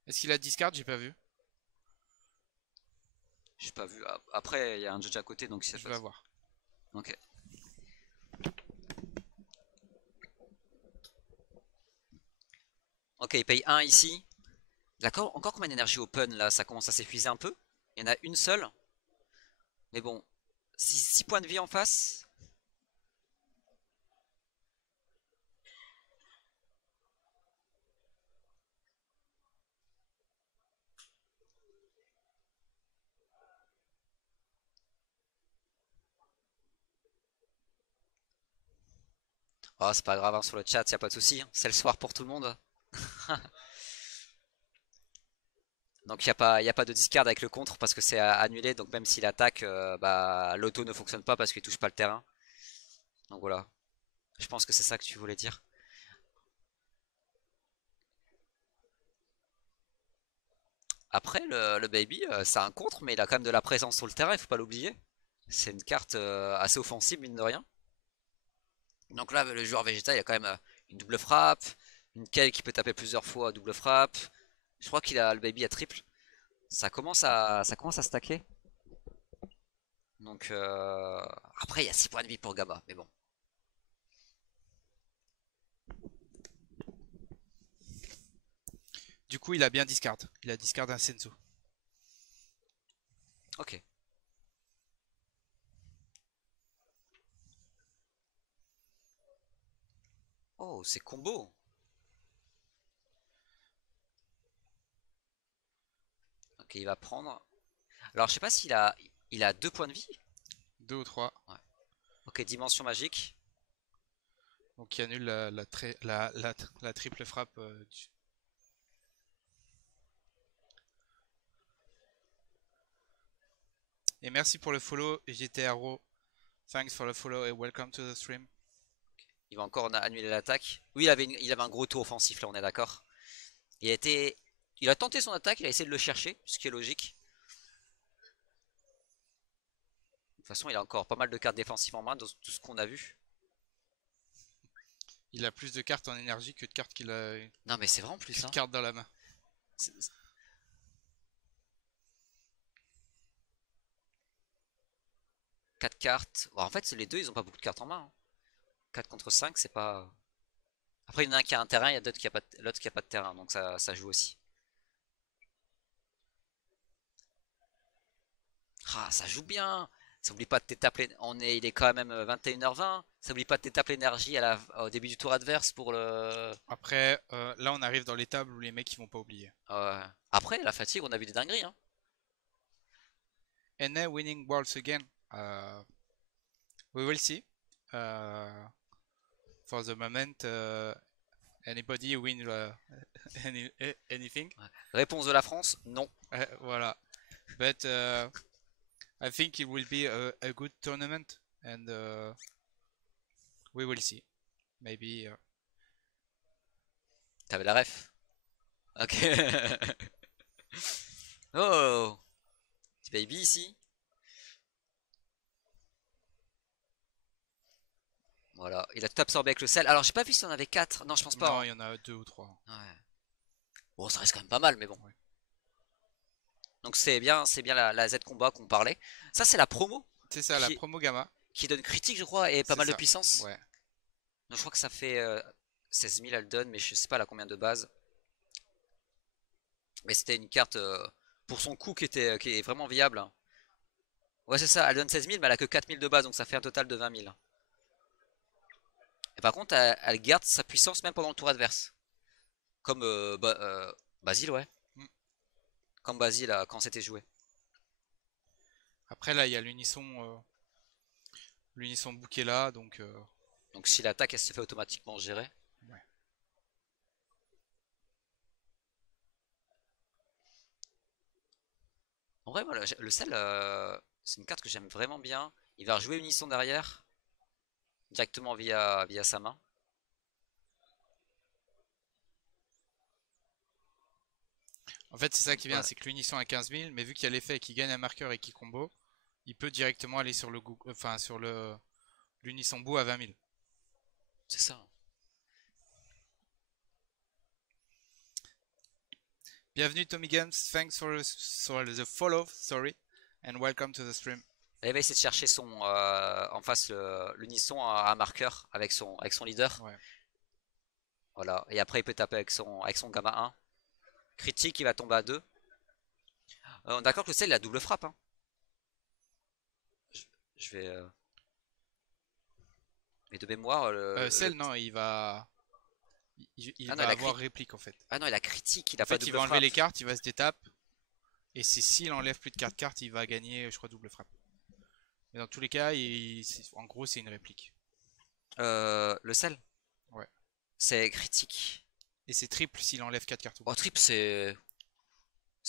Est-ce qu'il a discard? J'ai pas vu. J'ai pas vu. Après, il y a un judge à côté, donc si ça Je se vais passe. voir. Ok. Ok, il paye 1 ici. D'accord, encore combien d'énergie open là? Ça commence à s'épuiser un peu. Il y en a une seule. Mais bon, 6 points de vie en face. Oh, c'est pas grave, hein, sur le chat, y a pas de souci, hein. C'est le soir pour tout le monde. Donc y a pas de discard avec le contre parce que c'est annulé. Donc même s'il attaque, bah, l'auto ne fonctionne pas parce qu'il touche pas le terrain. Donc voilà. Je pense que c'est ça que tu voulais dire. Après, le baby, c'est un contre, mais il a quand même de la présence sur le terrain, il faut pas l'oublier. C'est une carte assez offensive, mine de rien. Donc là, le joueur Vegeta, il a quand même une double frappe, une Kale qui peut taper plusieurs fois à double frappe. Je crois qu'il a le baby à triple. Ça commence à stacker. Donc après, il y a 6 points de vie pour Gaba, mais bon. Du coup, il a bien discard. Il a discard un Senzu. Ok. Oh, c'est combo. Ok, il va prendre. Alors, je sais pas il a 2 points de vie. 2 ou 3. Ouais. Ok, dimension magique. Donc il annule la triple frappe. Et merci pour le follow, GTRO. Thanks for the follow and welcome to the stream. Il va encore annuler l'attaque. Oui, il avait un gros tour offensif, là, on est d'accord. Il a tenté son attaque, il a essayé de le chercher, ce qui est logique. De toute façon, il a encore pas mal de cartes défensives en main, de tout ce qu'on a vu. Il a plus de cartes en énergie que de cartes Non mais c'est vraiment plus, de hein. cartes dans la main. 4 cartes. Bon, en fait, les deux, ils ont pas beaucoup de cartes en main, hein. 4 contre 5, c'est pas... Après, il y en a un qui a un terrain, il y a d'autres qui a pas l'autre qui a pas de terrain, donc ça joue aussi. Ah, ça joue bien. Ça oublie pas de t'étape il est quand même 21h20. Ça oublie pas de t'étape l'énergie au début du tour adverse pour le... Après, là on arrive dans les tables où les mecs ils vont pas oublier. Après, la fatigue, on a vu des dingueries, hein. And now winning worlds again. We will see. For the moment, anybody win anything? Réponse de la France, non. Voilà. But I think it will be a good tournament, and we will see. Maybe. T'avais la ref. Ok. Oh, petit baby ici. Voilà, il a tout absorbé avec le sel. Alors, j'ai pas vu si on avait 4. Non, je pense pas, Non, hein. il y en a 2 ou 3. Ouais. Bon, ça reste quand même pas mal, mais bon. Ouais. Donc c'est bien la Z combat qu'on parlait. Ça, c'est la promo C'est ça, la qui, promo gamma. qui donne critique, je crois, et pas C'est mal de ça. puissance. Ouais. Donc, je crois que ça fait 16 000, elle donne, mais je sais pas là combien de base. Mais c'était une carte pour son coût qui est vraiment viable, hein. Ouais, c'est ça, elle donne 16 000, mais elle a que 4 000 de base, donc ça fait un total de 20 000. Et par contre, elle garde sa puissance même pendant le tour adverse. Comme Basile, ouais. Mm. Comme Basile quand c'était joué. Après là, il y a l'unisson bouquet là, donc Donc si l'attaque, elle se fait automatiquement gérer. ouais. En vrai, voilà, le sel, c'est une carte que j'aime vraiment bien. Il va rejouer unisson derrière, directement via sa main. En fait, c'est ça qui vient, Ouais. c'est que l'unisson a 15 000, mais vu qu'il y a l'effet qu'il gagne un marqueur et qu'il combo, il peut directement aller sur sur le l'unisson bout à 20 000. C'est ça. Bienvenue Tommy Games, thanks for the follow, sorry, and welcome to the stream. Là, il va essayer de chercher en face l'unisson à marqueur avec son leader. Ouais. Voilà. Et après, il peut taper avec son gamma 1. Critique, il va tomber à 2. On est d'accord que le sel, il a double frappe, hein. Je vais... Mais de mémoire... Cell, non, il va Ah non, il a avoir réplique en fait. Ah non, il a critique, il a En pas fait, il double va enlever frappe. les cartes, il va se détape. Et c'est s'il enlève plus de cartes, il va gagner, je crois, double frappe. Mais dans tous les cas, en gros, c'est une réplique. Le sel? Ouais. C'est critique. Et c'est triple s'il enlève 4 cartes. Oh, triple, c'est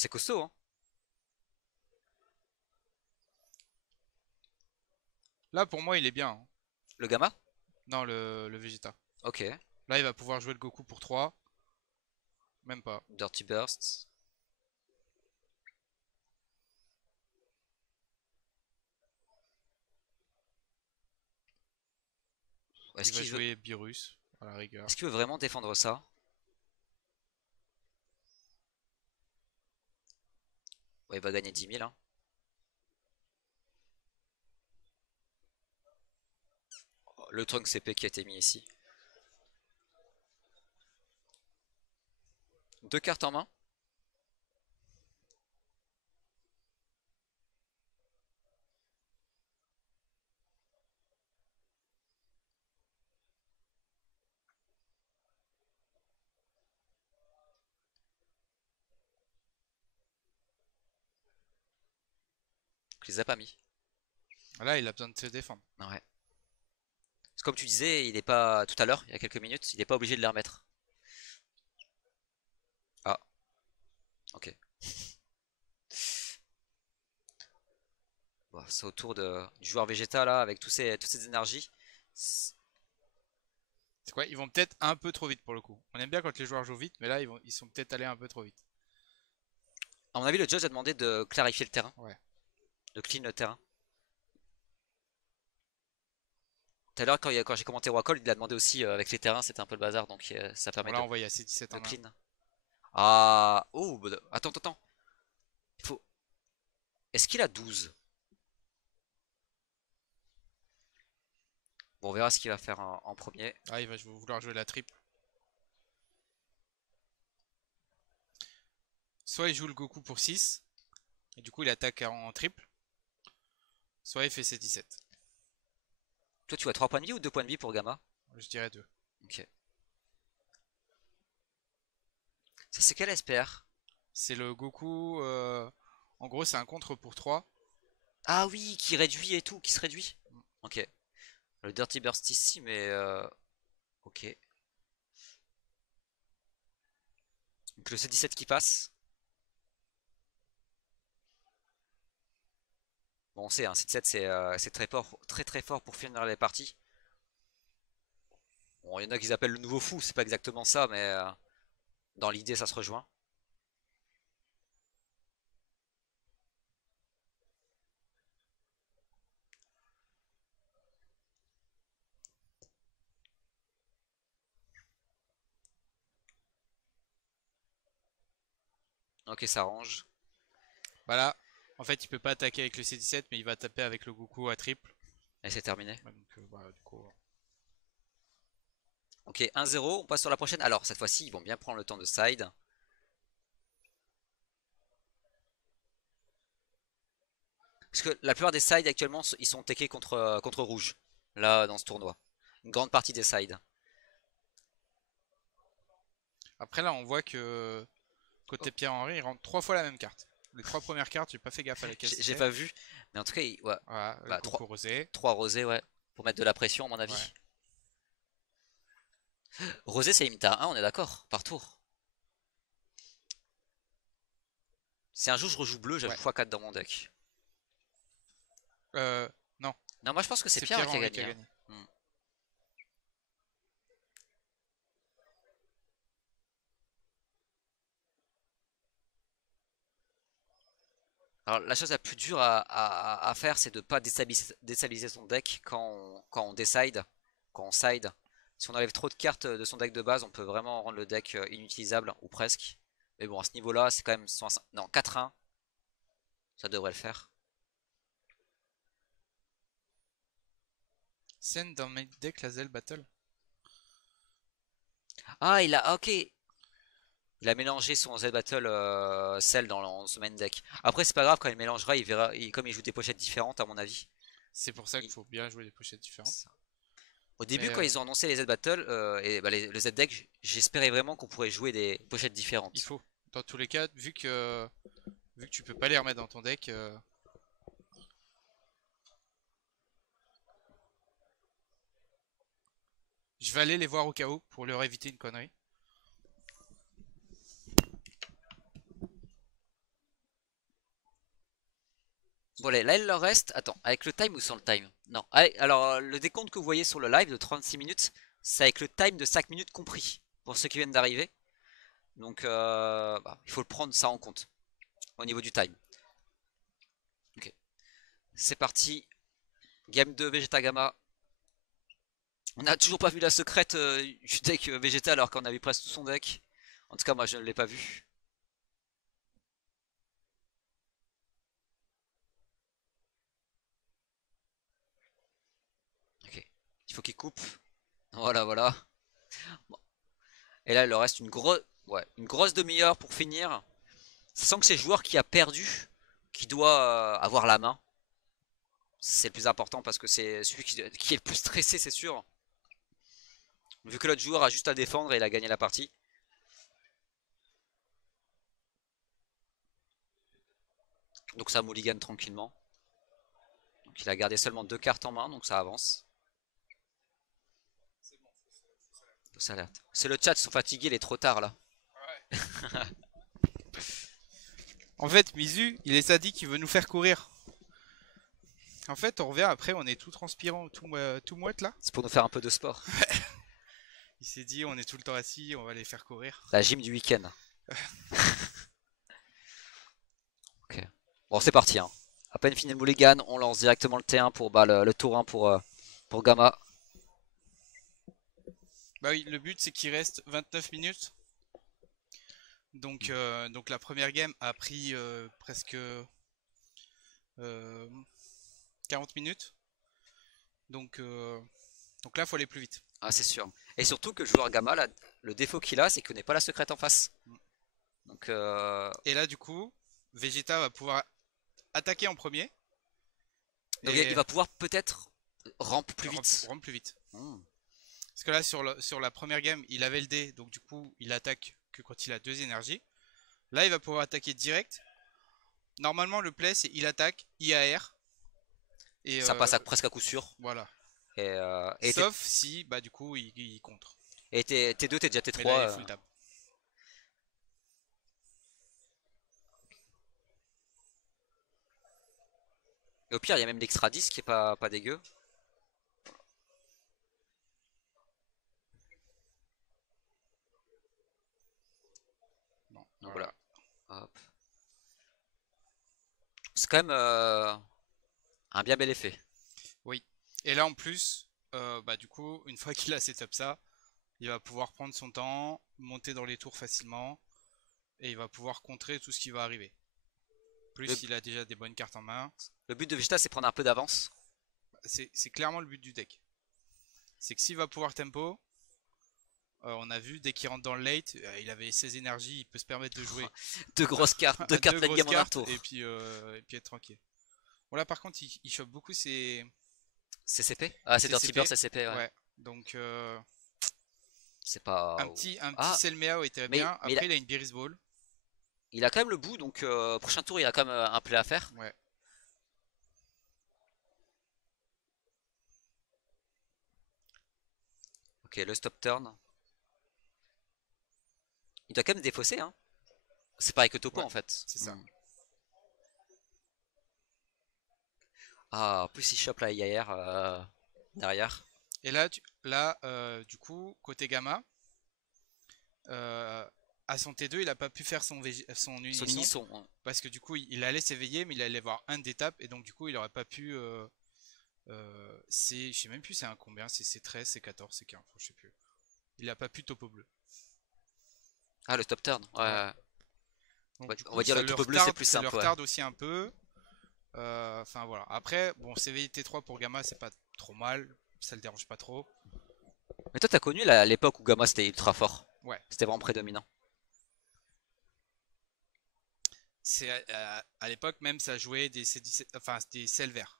costaud, hein. Là, pour moi, il est bien, hein. Le gamma? Non, le Vegeta. Ok. Là, il va pouvoir jouer le Goku pour 3. Même pas. Dirty Burst. Il va jouer Beerus, à la rigueur. Est-ce qu'il veut vraiment défendre ça? Ouais, il va gagner 10 000, hein. Le trunk CP qui a été mis ici. 2 cartes en main. Je les a pas mis. Là, il a besoin de se défendre. Ouais. Comme tu disais, il est pas tout à l'heure, il y a quelques minutes, il n'est pas obligé de les remettre. Ah. Ok. Bon, c'est au tour du joueur Vegeta là, avec toutes ces énergies. C'est quoi? Ils vont peut-être un peu trop vite pour le coup. On aime bien quand les joueurs jouent vite, mais là, ils sont peut-être allés un peu trop vite. À mon avis, le judge a demandé de clarifier le terrain. Ouais. De clean le terrain. Tout à l'heure, quand j'ai commenté Rockall, il a demandé aussi avec les terrains, c'était un peu le bazar, donc ça Bon, permet là, de, on voit, il y a C17 de en main. clean. Ah, oh, attends, attends. Il faut. Est-ce qu'il a 12? Bon, on verra ce qu'il va faire en premier. Ah, il va vouloir jouer la triple. Soit il joue le Goku pour 6, et du coup il attaque en triple. Soit il fait C17. Toi, tu as 3 points de vie ou 2 points de vie pour Gamma? Je dirais 2. Ok. Ça, c'est quel SPR? C'est le Goku. En gros, c'est un contre pour 3. Ah oui, qui réduit et tout, qui se réduit. Ok. Le Dirty Burst ici, mais ok. Donc le C17 qui passe. Bon, on sait, hein, C17 c'est très fort, très fort pour finir les parties. Bon, il y en a qui appellent le nouveau fou, c'est pas exactement ça, mais dans l'idée ça se rejoint. Ok, ça range. Voilà. En fait, il peut pas attaquer avec le C17, mais il va taper avec le Goku à triple. Et c'est terminé. Ouais, donc, voilà, du coup. Ok, 1-0, on passe sur la prochaine. Alors, cette fois-ci, ils vont bien prendre le temps de side. Parce que la plupart des sides actuellement, ils sont techés contre rouge. Là, dans ce tournoi. Une grande partie des sides. Après, là, on voit que côté Pierre-Henri, il rentre 3 fois la même carte. Les 3 premières cartes, j'ai pas fait gaffe à laquelle J'ai c'était. pas vu. Mais en tout cas, ouais. Voilà, le Bah, Goku rosé. 3 rosés, ouais. Pour mettre de la pression, à mon avis. Ouais. Rosé, c'est limite à 1, on est d'accord. Par tour. Si un jour je rejoue bleu, j'ajoute Ouais. x4 dans mon deck. Non, Non, moi je pense que c'est c'est Pierre qui a Pierre-Henri gagné. qui a Hein. gagné. Hmm. Alors la chose la plus dure à faire, c'est de pas déstabiliser son deck quand on décide, quand on side. Si on enlève trop de cartes de son deck de base, on peut vraiment rendre le deck inutilisable, ou presque. Mais bon, à ce niveau-là, c'est quand même... Non, 4-1, ça devrait le faire. Scène dans mes decks, la Zell Battle. Ah, il a... Ok. Il a mélangé son Z-Battle Cell dans son main deck. Après, c'est pas grave, quand il mélangera, il verra... Comme il joue des pochettes différentes, à mon avis. C'est pour ça qu'il faut bien jouer des pochettes différentes. Ça. Au début, Mais, quand ils ont annoncé les Z-Battle et bah, le Z-Deck, j'espérais vraiment qu'on pourrait jouer des pochettes différentes. il faut. Dans tous les cas, vu que tu peux pas les remettre dans ton deck, je vais aller les voir au cas où pour leur éviter une connerie. Bon, là, il leur reste. Attends, avec le time ou sans le time? Non. Alors, le décompte que vous voyez sur le live de 36 minutes, c'est avec le time de 5 minutes compris pour ceux qui viennent d'arriver. Donc, bah, il faut le prendre ça en compte au niveau du time. Ok. C'est parti. Game 2 Vegeta Gamma. On n'a toujours pas vu la secrète du deck Vegeta alors qu'on a vu presque tout son deck. En tout cas, moi, je ne l'ai pas vu. Ok. Il faut qu'il coupe. Voilà, voilà. Bon. Et là, il leur reste une grosse demi-heure pour finir. Sachant que c'est le joueur qui a perdu qui doit avoir la main. C'est le plus important parce que c'est celui qui est le plus stressé, c'est sûr. Vu que l'autre joueur a juste à défendre et il a gagné la partie. Donc ça mulligan tranquillement. Donc il a gardé seulement 2 cartes en main, donc ça avance. C'est le chat, ils sont fatigués, il est trop tard là. En fait, Mizu, il est sadique, il veut nous faire courir. En fait, on revient après, on est tout transpirant, tout mouette là. C'est pour nous faire un peu de sport. Il s'est dit, on est tout le temps assis, on va les faire courir. La gym du week-end. Ok. Bon, c'est parti. Hein. À peine fini le mulligan, on lance directement le T1 pour bah, le tour 1 pour Gamma. Bah oui, le but c'est qu'il reste 29 minutes. Donc la première game a pris presque 40 minutes. Donc, euh, donc là, faut aller plus vite. Ah, c'est sûr. Et surtout que le joueur Gamma, là, le défaut qu'il a, c'est qu'il n'est pas la secrète en face. Donc, Et là, du coup, Vegeta va pouvoir attaquer en premier donc et il va pouvoir peut-être ramp plus vite. rendre plus vite. Hmm. Parce que là, sur la première game, il avait le D, donc du coup, il attaque que quand il a 2 énergies. Là, il va pouvoir attaquer direct. Normalement, le play, c'est il attaque, IAR. Et Ça passe presque à coup sûr. voilà. Et Sauf si, bah, du coup, il contre. T2, t'es déjà Mais là, il est T3. full tap. Et au pire, il y a même l'extra 10 qui est pas dégueu. Bon, Donc voilà. voilà. Hop. C'est quand même un bien bel effet. Oui. Et là, en plus, bah, du coup, une fois qu'il a setup ça, il va pouvoir prendre son temps, monter dans les tours facilement, et il va pouvoir contrer tout ce qui va arriver. Plus Le, il a déjà des bonnes cartes en main. le but de Vegeta, c'est prendre un peu d'avance. C'est clairement le but du deck. C'est que s'il va pouvoir tempo, on a vu dès qu'il rentre dans le late, il avait ses énergies, il peut se permettre de jouer Deux grosses cartes, deux cartes late grosses game en un cartes tour. et puis être tranquille. Bon là par contre il chope beaucoup ses CCP? Ah, c'est Dirty CCP. Bird CCP, ouais. Ouais. Donc C'est pas. un petit Ah, Selmeao était mais, bien. mais Après il a une Beerus Ball. il a quand même le bout, donc prochain tour, il a quand même un play à faire. Ouais. Ok, le stop turn. Il doit quand même défausser, hein. C'est pareil que Topo Ouais, en fait. c'est ça. Hmm. Ah, en plus il chope la IAR derrière. Et là, du coup, côté Gamma, à son T2, il a pas pu faire son Son unisson. unisson. Hein. Parce que du coup, il allait s'éveiller, mais il allait voir un d'étape. Et donc, du coup, il aurait pas pu. Je sais même plus c'est un combien. C'est 13, c'est 14, c'est 15. Je sais plus. Il a pas pu topo bleu. Ah, le stop turn. Ouais. Ouais. On Donc, va, du on coup, va dire ça le le topo bleu, c'est plus ça le simple. Ouais. retarde aussi un peu. Enfin, voilà. Après, bon, CVI T3 pour Gamma, c'est pas trop mal. Ça le dérange pas trop. Mais toi, t'as connu l'époque où Gamma c'était ultra fort. Ouais. C'était vraiment prédominant. C'est à l'époque même ça jouait des C17, enfin des sel verts.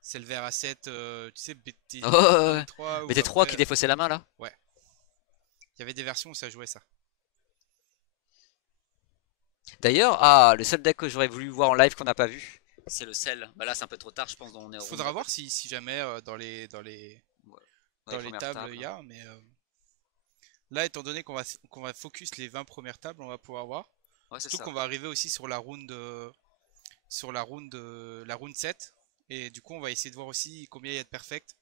Sel vert à 7, tu sais, BT, Oh, ouais, ouais. BT3 Mais ou t'es 3 après. qui défaussait la main là? Ouais. Il y avait des versions où ça jouait ça. D'ailleurs, ah, le seul deck que j'aurais voulu voir en live qu'on n'a pas vu, c'est le sel. Bah là, c'est un peu trop tard, je pense, on est au Faudra round. voir si jamais Ouais, dans les premières tables il y a, mais là étant donné qu'on va focus les 20 premières tables, on va pouvoir voir. Ouais, c'est Surtout ça. qu'on va arriver aussi sur la round 7 et du coup on va essayer de voir aussi combien il y a de perfect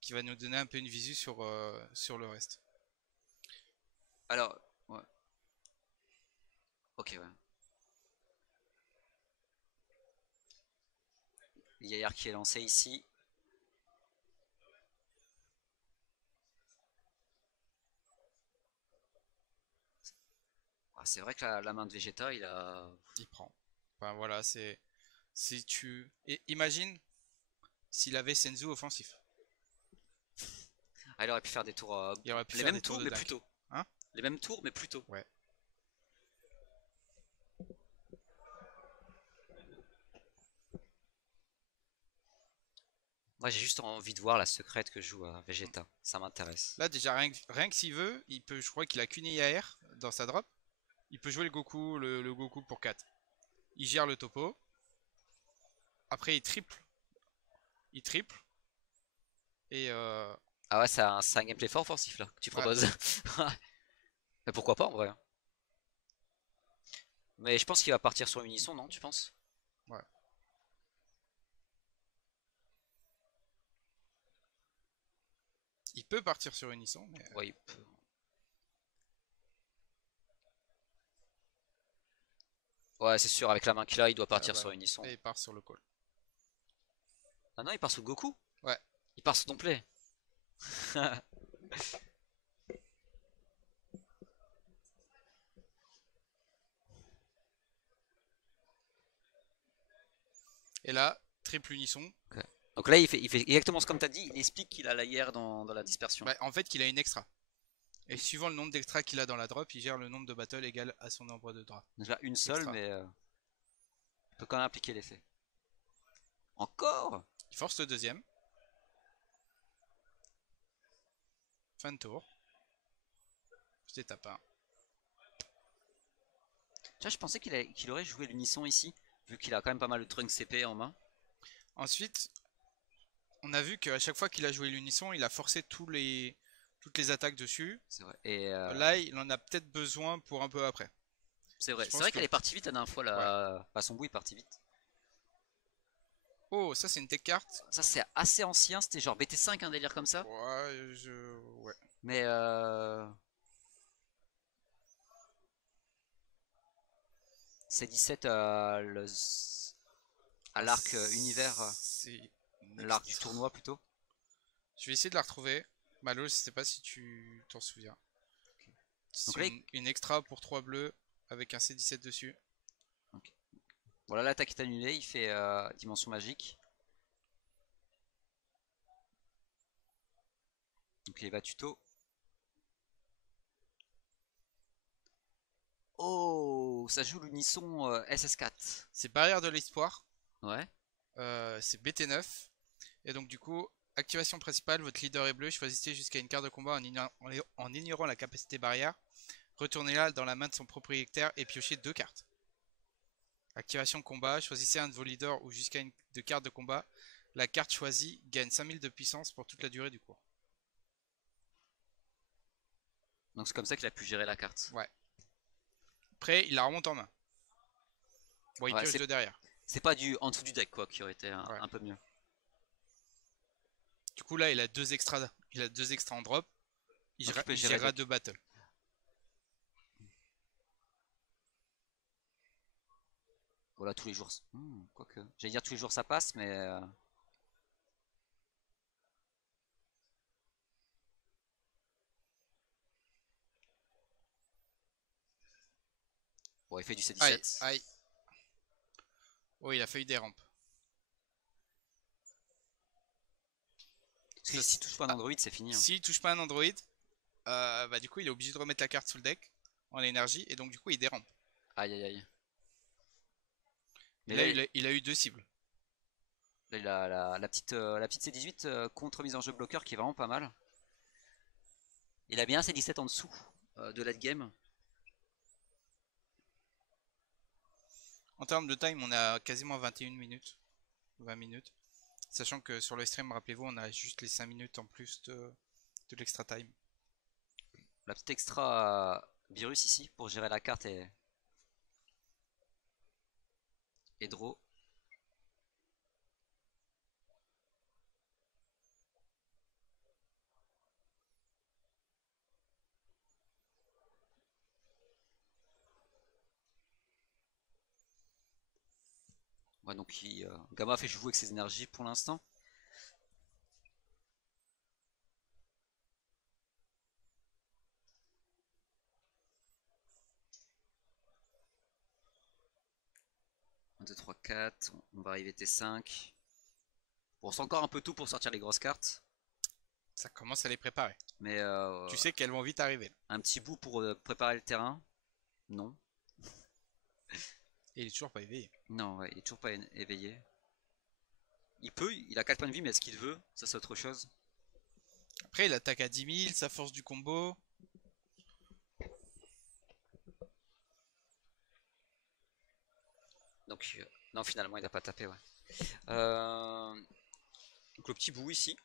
qui va nous donner un peu une visu sur le reste. Alors, ouais. Ok, ouais. Yair qui est lancé ici. Ah, c'est vrai que la main de Vegeta, Il prend. Enfin voilà, c'est si tu imagine s'il avait Senzu offensif. Ah, il aurait pu faire des tours. Il aurait pu Les faire mêmes des tours tours, de mais dingue. plus tôt. Hein? Les mêmes tours, mais plus tôt. Ouais. Moi, j'ai juste envie de voir la secrète que joue Vegeta. Ça m'intéresse. Là déjà rien que s'il veut, il peut, je crois qu'il a qu'une IAR dans sa drop. Il peut jouer le Goku, le Goku pour 4. Il gère le topo. Après il triple. Il triple. Et Ah ouais, c'est un gameplay fort offensif là que tu ouais. proposes. Mais pourquoi pas en vrai. Mais je pense qu'il va partir sur Unisson, non? Tu penses? Ouais. Il peut partir sur Unisson, mais Ouais, il peut. Ouais, c'est sûr, avec la main qu'il a, il doit partir bah, sur Unisson. et il part sur le call. Ah non, il part sur Goku? Ouais. Il part sur ton play. Et là, triple unisson. Donc là, il fait exactement ce comme tu as dit. Il explique qu'il a la IR dans la dispersion. Bah, en fait, qu'il a une extra. Et suivant le nombre d'extras qu'il a dans la drop, il gère le nombre de battles égal à son nombre de drop. Déjà une seule, Extra. mais il peut quand même appliquer l'effet. Encore? Il force le deuxième. Fin de tour. Petite étape 1. Tu vois, je pensais qu'il aurait joué l'unisson ici, vu qu'il a quand même pas mal de trunk CP en main. Ensuite, on a vu qu'à chaque fois qu'il a joué l'unisson, il a forcé toutes les attaques dessus. C'est vrai. Et Là, il en a peut-être besoin pour un peu après. c'est vrai. je C'est pense vrai que- qu'elle est partie vite la dernière fois là. Pas son bout est parti vite. Oh, ça c'est une tech carte. Ça c'est assez ancien, c'était genre BT5 un délire comme ça. Ouais. Mais c'est 17 à l'arc univers, C'est une l'arc du extra. tournoi plutôt. Je vais essayer de la retrouver. Malo, je sais pas si tu t'en souviens. Donc C'est là, une extra pour 3 bleus avec un C17 dessus. voilà, l'attaque est annulée, il fait dimension magique. Donc il va tuto. Oh, ça joue l'unisson SS4. C'est barrière de l'espoir. Ouais. C'est BT9. Et donc du coup, activation principale, votre leader est bleu. Choisissez jusqu'à une carte de combat en ignorant la capacité barrière. Retournez-la dans la main de son propriétaire et piochez 2 cartes. Activation combat, choisissez un de vos leaders ou jusqu'à une de carte de combat. La carte choisie gagne 5000 de puissance pour toute la durée du cours. Donc c'est comme ça qu'il a pu gérer la carte. Ouais. Après, il la remonte en main. Bon, il Ouais, pioche de derrière. c'est pas du en dessous du deck quoi qui aurait été Ouais. un peu mieux. Du coup, là, il a 2 extras. Il a 2 extras en drop. Il Donc, gérera, il peut il gérer gérera le deck. 2 battles. Voilà, tous les jours. Quoique. J'allais dire tous les jours ça passe, mais bon, il fait du Aïe, C17. aïe. Oh, il a failli des rampes. Parce que s'il touche pas un Android, c'est fini. Hein. S'il touche pas un Android, bah du coup, il est obligé de remettre la carte sous le deck en énergie et donc du coup, il dérampe. Aïe aïe aïe. Mais Mais là, il a eu 2 cibles. là, il a la petite C18 contre mise en jeu bloqueur qui est vraiment pas mal. Il a bien C17 en dessous de late game. En termes de time, on a quasiment 21 minutes. 20 minutes. Sachant que sur le stream, rappelez-vous, on a juste les 5 minutes en plus de l'extra time. La petite extra virus ici pour gérer la carte et draw. Ouais, donc Gamma fait jouer avec ses énergies pour l'instant. Un, 2, 3, 4. On va arriver T5. Bon, c'est encore un peu tôt pour sortir les grosses cartes. Ça commence à les préparer. Mais Tu sais qu'elles vont vite arriver. un petit bout pour préparer le terrain. Non. Et il est toujours pas éveillé. Non, ouais, il est toujours pas éveillé. Il a 4 points de vie, mais est-ce qu'il veut? Ça, c'est autre chose. Après, il attaque à 10 000, ça force du combo. Donc, non, finalement, il a pas tapé, ouais. Donc, le petit bout ici.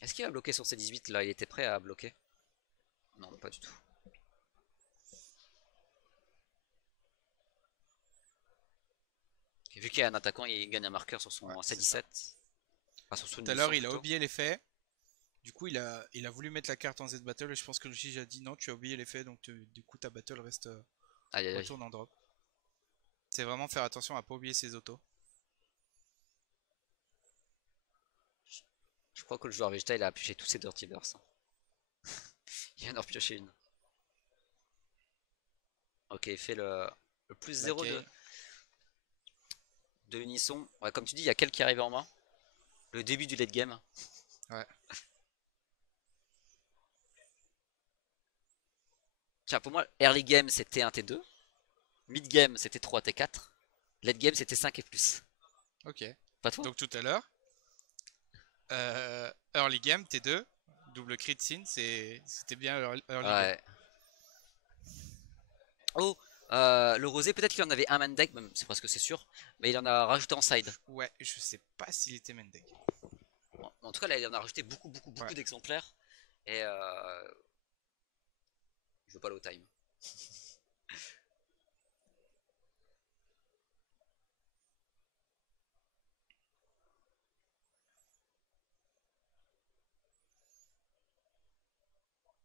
Est-ce qu'il va bloquer sur C18 là? Il était prêt à bloquer? Non, pas du tout. Vu qu'il y a un attaquant, il gagne un marqueur sur son Ouais, C17. Enfin, sur son Tout à l'heure, il a plutôt. oublié l'effet. Du coup, il a voulu mettre la carte en Z battle et je pense que le juge a dit non, tu as oublié l'effet, donc du coup, ta battle Aïe aïe aïe. retourne en drop. C'est vraiment faire attention à pas oublier ses autos. crois que le joueur végétal il a pioché tous ses Dirty Bursts. Il vient d'en piocher une. Ok, il fait le plus 0 Ok. de l'unisson. Ouais, comme tu dis, il y a quel qui arrive en main. Le début du late game. Ouais. Tiens, pour moi, early game c'était 1 T2. Mid game c'était 3 T4. Late game c'était 5 et plus. Ok. Pas toi? Donc tout à l'heure, early game T2, double crit sin, c'était bien early game. Ouais. Oh, le rosé, peut-être qu'il en avait un main deck, même c'est presque c'est sûr, mais il en a rajouté en side. Ouais, je sais pas s'il était main deck. Bon, en tout cas, là, il en a rajouté beaucoup Ouais. d'exemplaires. Et je veux pas low time.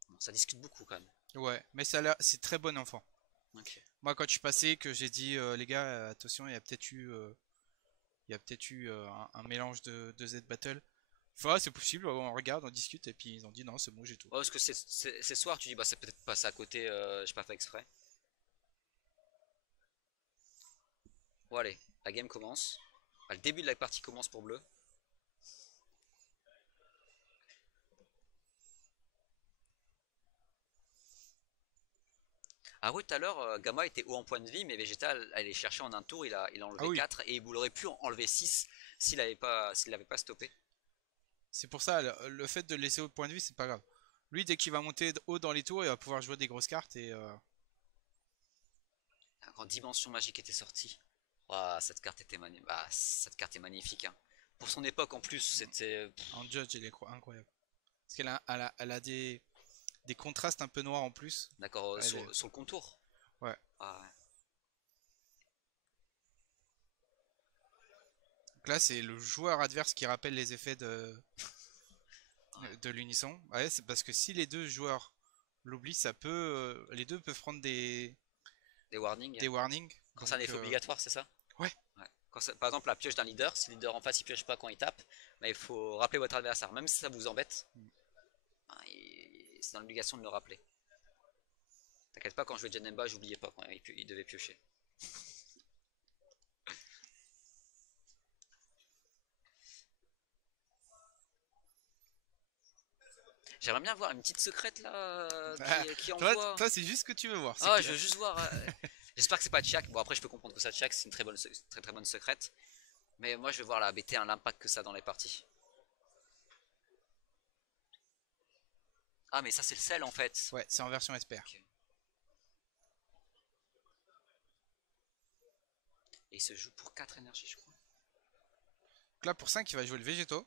Bon, ça discute beaucoup quand même. Ouais, mais c'est très bon enfant. Ok. Moi, quand je suis passé, que j'ai dit, les gars, attention, il y a peut-être eu un mélange de Z Battle. Enfin, c'est possible, on regarde, on discute, et puis ils ont dit non, c'est bon, j'ai tout. Ouais, parce que c'est soir, tu dis, bah c'est peut-être passé à côté, j'ai pas fait exprès. Bon, allez, la game commence. Ah, le début de la partie commence pour bleu. Ah oui, tout à l'heure, Gamma était haut en point de vie, mais Vegeta allait chercher en un tour, il a Ah enlevé oui, 4 et il aurait pu en enlever 6 s'il l'avait pas stoppé. c'est pour ça, le fait de le laisser au point de vue, c'est pas grave. Lui, dès qu'il va monter haut dans les tours, il va pouvoir jouer des grosses cartes et Quand Dimension Magique était sortie, ouah, cette carte est magnifique, hein. Pour son époque en plus, c'était. en Judge, il est incroyable. Parce elle a des contrastes un peu noirs en plus. D'accord, Elle est- sur le contour. Ouais. Ah, ouais. Donc là, c'est le joueur adverse qui rappelle les effets de l'unisson. Ouais, c'est parce que si les deux joueurs l'oublient, les deux peuvent prendre Des warnings. des warnings. Quand c'est un Donc, effet obligatoire, c'est ça? ouais, Ouais. Par exemple, la pioche d'un leader, si le leader en face il pioche pas quand il tape, bah, il faut rappeler votre adversaire, même si ça vous embête. Ah, c'est dans l'obligation de le rappeler. T'inquiète pas, quand je jouais Janemba, j'oubliais pas quand il devait piocher. J'aimerais bien voir une petite secrète là qui envoie. toi, c'est juste ce que tu veux voir. C'est Ah, clair. je veux juste voir. J'espère que c'est pas Tchak. Bon, après, je peux comprendre que ça Tchak, c'est une très bonne secrète. Mais moi, je veux voir la BT, l'impact que ça a dans les parties. Ah, mais ça, c'est le sel en fait. Ouais, c'est en version SPR. Ok. Et il se joue pour 4 énergies, je crois. Donc là, pour 5, il va jouer le Végéto.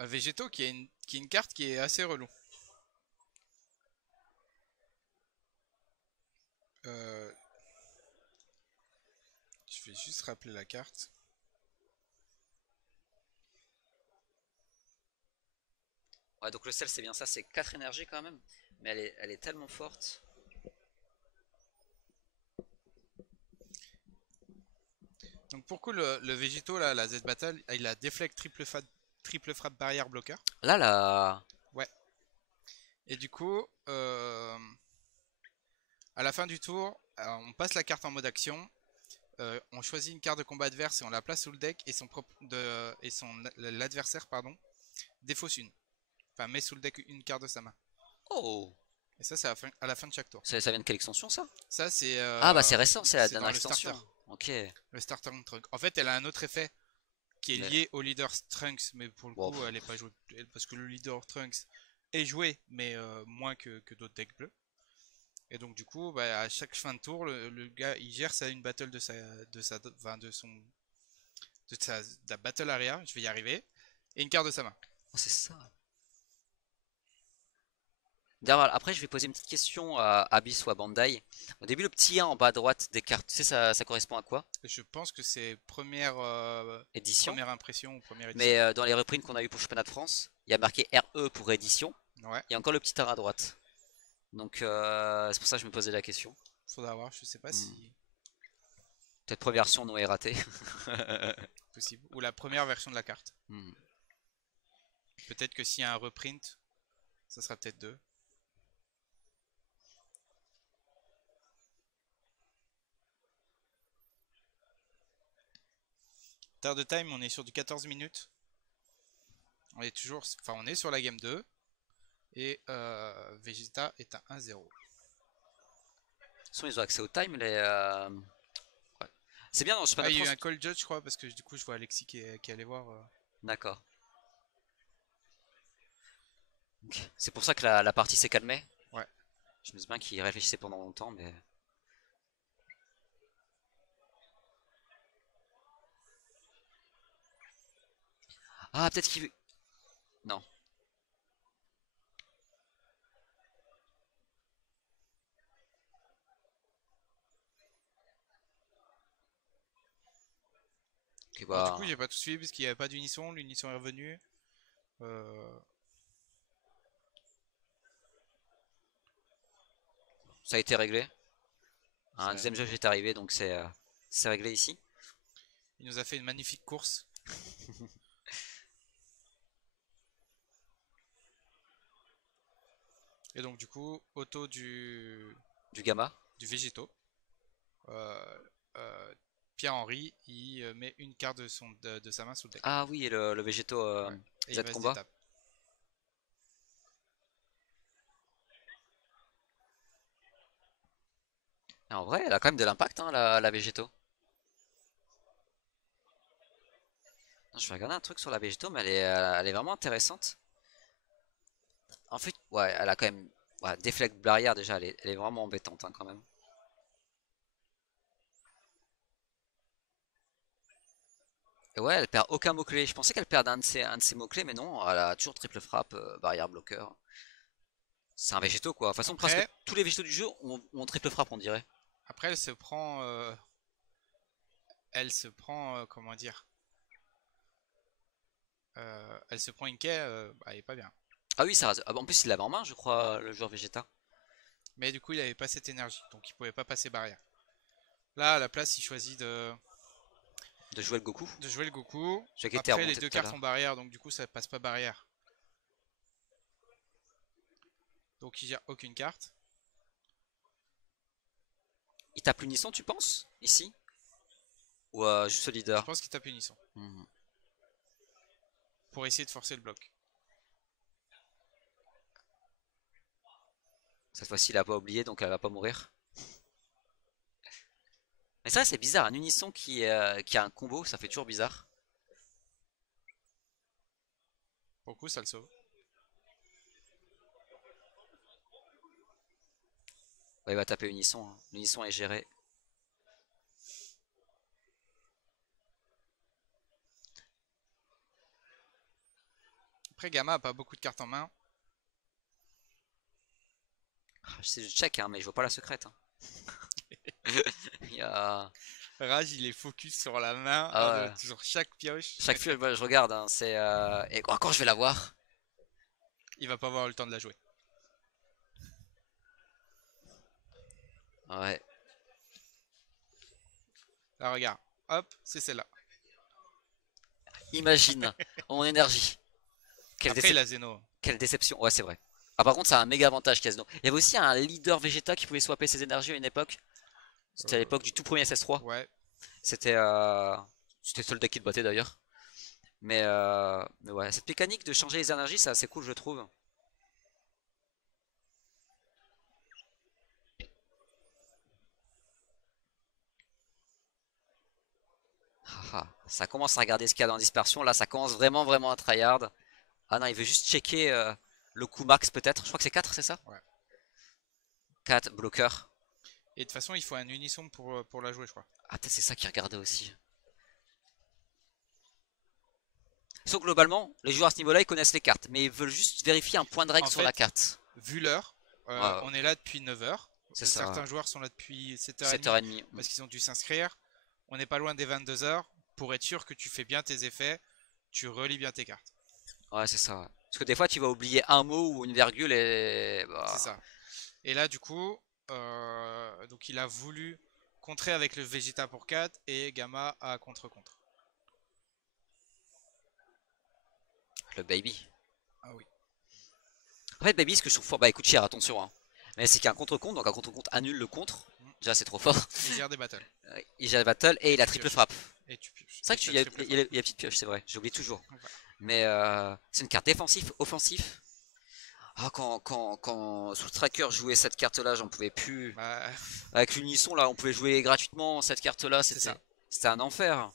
Végéto qui est une carte qui est assez relou. Euh, je vais juste rappeler la carte. Ouais, donc le sel, c'est bien ça, c'est 4 énergies quand même. Mais elle est tellement forte. Donc pour coup, le Végéto, là, la Z Battle, il a déflect triple frappe barrière bloqueur. Là, là. Ouais. Et du coup, à la fin du tour, on passe la carte en mode action. On choisit une carte de combat adverse et on la place sous le deck et l'adversaire défausse une. Enfin, met sous le deck une carte de sa main. Oh! Et ça, c'est à la fin de chaque tour. Ça vient de quelle extension ça? Ça, c'est. Ah, bah c'est récent, c'est la c'est dans dernière le extension. starter. Ok. Le starter Trunk. En fait, elle a un autre effet qui est Mais- lié au leader Trunks, mais pour le Wow. coup, elle est pas jouée. Parce que le leader Trunks est joué, mais moins que d'autres decks bleus. Et donc, du coup, bah, à chaque fin de tour, le gars il gère ça une battle de la battle area. Je vais y arriver. Et une carte de sa main. Oh, c'est ça. D'ailleurs, après, je vais poser une petite question à Abyss ou à Bandai. Au début, le petit 1 en bas à droite des cartes, tu sais, ça correspond à quoi? Je pense que c'est première Édition. impression ou première édition. Mais dans les reprints qu'on a eu pour le championnat de France, il y a marqué RE pour édition. Ouais, Et encore le petit 1 à droite. Donc, c'est pour ça que je me posais la question. faudra voir. Je sais pas si Peut-être première version non erratée. possible. Ou la première version de la carte. Hmm. Peut-être que s'il y a un reprint, ça sera peut-être 2. Terre de time, on est sur du 14 minutes. On est toujours, enfin on est sur la game 2. Et Vegeta est à 1-0. De toute façon, ils ont accès au time, les. Ouais. C'est bien, non, je sais pas. Ah, il y a eu un call judge, je crois, parce que du coup, je vois Alexis qui allait voir. D'accord. Ok. C'est pour ça que la partie s'est calmée. Ouais. Je me souviens qu'il réfléchissait pendant longtemps, mais. Ah, peut-être qu'il veut. Non. Ok, Alors, du bah. coup, j'ai pas tout suivi parce qu'il n'y avait pas d'unisson. L'unisson est revenu. Euh, Ça a été réglé. Un ça- deuxième jeu est arrivé, donc c'est réglé ici. Il nous a fait une magnifique course. Et donc, du coup, auto Du gamma. du Végéto. Euh, Pierre-Henri, il met une carte de sa main sous le deck. Ah oui, et le végéto Ouais. Et il Z va se combat. détape. Et en vrai, elle a quand même de l'impact, hein, la végéto. Non, je vais regarder un truc sur la végéto, mais elle est vraiment intéressante. En fait, ouais, elle a quand même. Ouais, déflect barrière déjà, elle est vraiment embêtante hein, quand même. Et ouais, elle perd aucun mot-clé. Je pensais qu'elle perdait un de ses mots-clés, mais non, elle a toujours triple frappe, barrière bloqueur. C'est un végéto quoi. De toute façon, presque Après, tous les végétos du jeu ont triple frappe, on dirait. après, elle se prend, comment dire, elle se prend une quai, bah, elle est pas bien. Ah oui, ça rase. Ah, bah, en plus, il l'avait en main, je crois, le joueur Vegeta. Mais du coup, il avait pas cette énergie, donc il pouvait pas passer barrière. Là, à la place, il choisit De jouer le Goku. de jouer le Goku. Celui qui était Après, les remonté deux tout à cartes l'heure. ont barrière, donc du coup, ça passe pas barrière. Donc, il gère aucune carte. Il tape l'unisson, tu penses? Ici? Ou juste le Je leader? pense qu'il tape unisson Mhm. pour essayer de forcer le bloc. Cette fois-ci, il a pas oublié, donc elle va pas mourir. Mais ça, c'est bizarre. Un unisson qui a un combo, ça fait toujours bizarre. Pour le coup, ça le sauve. Ouais, il va taper unisson, hein. L'unisson est géré. Après, Gamma a pas beaucoup de cartes en main. Ah, je check, hein, mais je vois pas la secrète, hein. Il y a... Rage, il est focus sur la main, Ah ouais. sur chaque pioche. Chaque fois, je regarde, hein, et quand je vais la voir. Il va pas avoir le temps de la jouer. Ouais. Là, regarde. Hop, c'est celle-là. Imagine, en énergie. Quelle, Après, il a Zeno. quelle déception. Ouais, c'est vrai. Ah, par contre, ça a un méga avantage, Casino. Il y avait aussi un leader Vegeta qui pouvait swapper ses énergies à une époque. C'était à l'époque du tout premier SS3. Ouais. C'était c'était le seul deck qui le battait d'ailleurs. Mais ouais, cette mécanique de changer les énergies, c'est assez cool, je trouve. Ça commence à regarder ce qu'il y a dans la dispersion. Là, ça commence vraiment, vraiment à tryhard. Ah non, il veut juste checker le coup max peut-être. Je crois que c'est 4, c'est ça? Ouais. 4, bloqueur. Et de toute façon, il faut un unisson pour la jouer, je crois. Ah, peut-être c'est ça qu'il regardait aussi. Sauf globalement, les joueurs à ce niveau-là, ils connaissent les cartes. Mais ils veulent juste vérifier un point de règle En sur fait, la carte. Vu l'heure, Ouais, on est là depuis 9 heures. c'est ça. Certains joueurs sont là depuis 7h30 7h30. parce qu'ils ont dû s'inscrire. On n'est pas loin des 22 heures. Pour être sûr que tu fais bien tes effets, tu relis bien tes cartes. Ouais, c'est ça. Ouais. Parce que des fois, tu vas oublier un mot ou une virgule et... bah, C'est ça. Et là, du coup, donc il a voulu contrer avec le Vegeta pour 4 et Gamma a contre-contre. le baby. En fait, Baby, ce que je trouve fort, bah il coûte cher, attention, hein. Mais c'est qu'un contre-compte, donc un contre-compte annule le contre. Déjà, c'est trop fort. Il gère des battles. Il gère le battle et il a Tu triple pioches. frappe. Et tu pioches. C'est vrai Et qu'il t'as y a, triple il y a- il y a petite pioche, c'est vrai, j'oublie toujours. frappe. Ouais. Mais c'est une carte défensive, offensif. Ah, quand sous Tracker jouait cette carte-là, j'en pouvais plus. Bah, Avec l'unisson, là, on pouvait jouer gratuitement cette carte-là, c'est ça. c'était un enfer.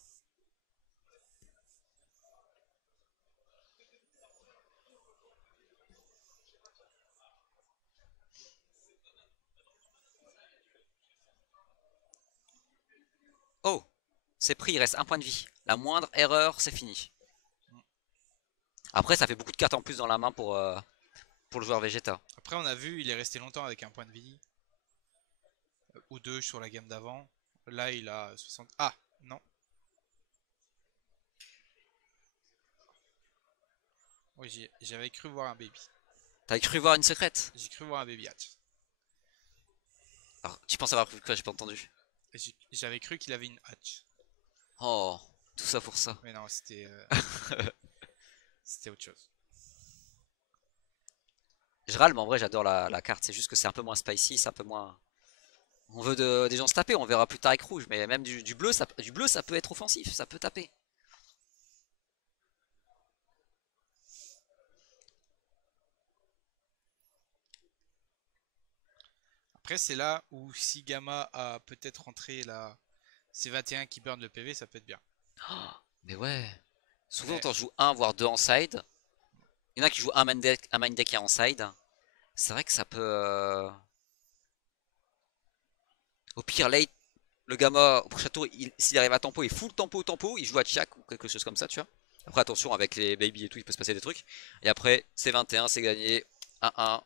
Oh, c'est pris, il reste un point de vie. La moindre erreur, c'est fini. Après, ça fait beaucoup de cartes en plus dans la main pour le joueur Vegeta. Après, on a vu, il est resté longtemps avec un point de vie. Ou deux sur la game d'avant. Là, il a 60. Ah, non. Oui, j'avais cru voir un baby. T'avais cru voir une secrète? J'ai cru voir un baby hatch. Alors, tu penses avoir cru quoi? J'ai pas entendu. J'avais cru qu'il avait une hatch. Oh, tout ça pour ça. Mais non, c'était c'était autre chose. Je râle, mais en vrai, j'adore la carte. C'est juste que c'est un peu moins spicy, c'est un peu moins. On veut des gens se taper, on verra plus tard avec rouge, mais même du bleu, ça peut être offensif, ça peut taper. Après, c'est là où si Gamma a peut-être rentré la C21 qui burn le PV, ça peut être bien. Oh, mais ouais. Souvent, Mais t'en joues un, voire deux en side. Il y en a qui jouent un main deck et un en side. C'est vrai que ça peut. Au pire, late, le gamma, au prochain tour, s'il arrive à tempo, il full tempo, il joue à Tchak ou quelque chose comme ça, tu vois. Après, attention, avec les baby et tout, il peut se passer des trucs. Et après, c'est 21, c'est gagné. 1-1.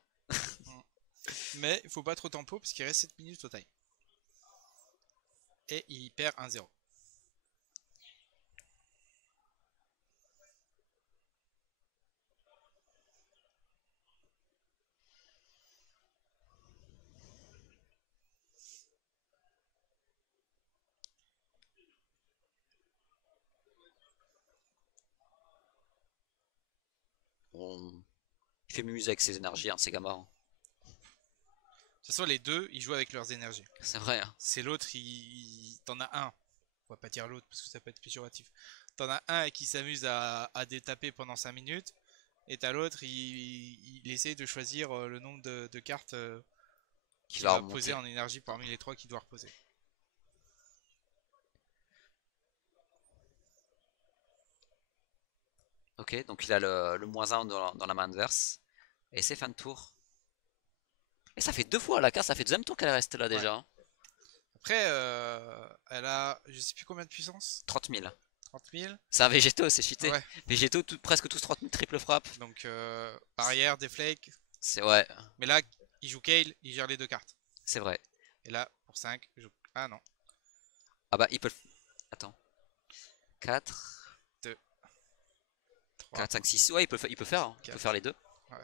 Mais il faut pas trop tempo parce qu'il reste 7 minutes au time. Et il perd 1-0. Bon, il fait mumuse avec ses énergies, hein, c'est gamma, hein. De toute façon, les deux, ils jouent avec leurs énergies. C'est vrai, hein. C'est l'autre, t'en as un. On va pas dire l'autre parce que ça peut être péjoratif. T'en as un qui s'amuse à détaper pendant 5 minutes. Et t'as l'autre, il essaie de choisir le nombre de cartes Qui qu'il va va remonter. poser en énergie parmi les trois qu'il doit reposer. Ok, donc il a le -1 dans la main adverse. Et c'est fin de tour. Et ça fait deux fois la carte, ça fait deuxième tour qu'elle reste là déjà, hein. Après, elle a, je sais plus combien de puissance. 30 000. 30 000. C'est un végéto, c'est cheaté. Ouais. Végéto, presque tous 30 000 triple frappe. Donc, barrière, déflake. C'est ouais, Mais là, il joue Kale, il gère les deux cartes. c'est vrai. Et là, pour 5, il joue. Ah non. Ah bah, il peut le... Attends. 4, 2, 3. 4, 5, 6. Ouais, il peut faire, hein. Il peut Quatre. faire les deux. Ouais.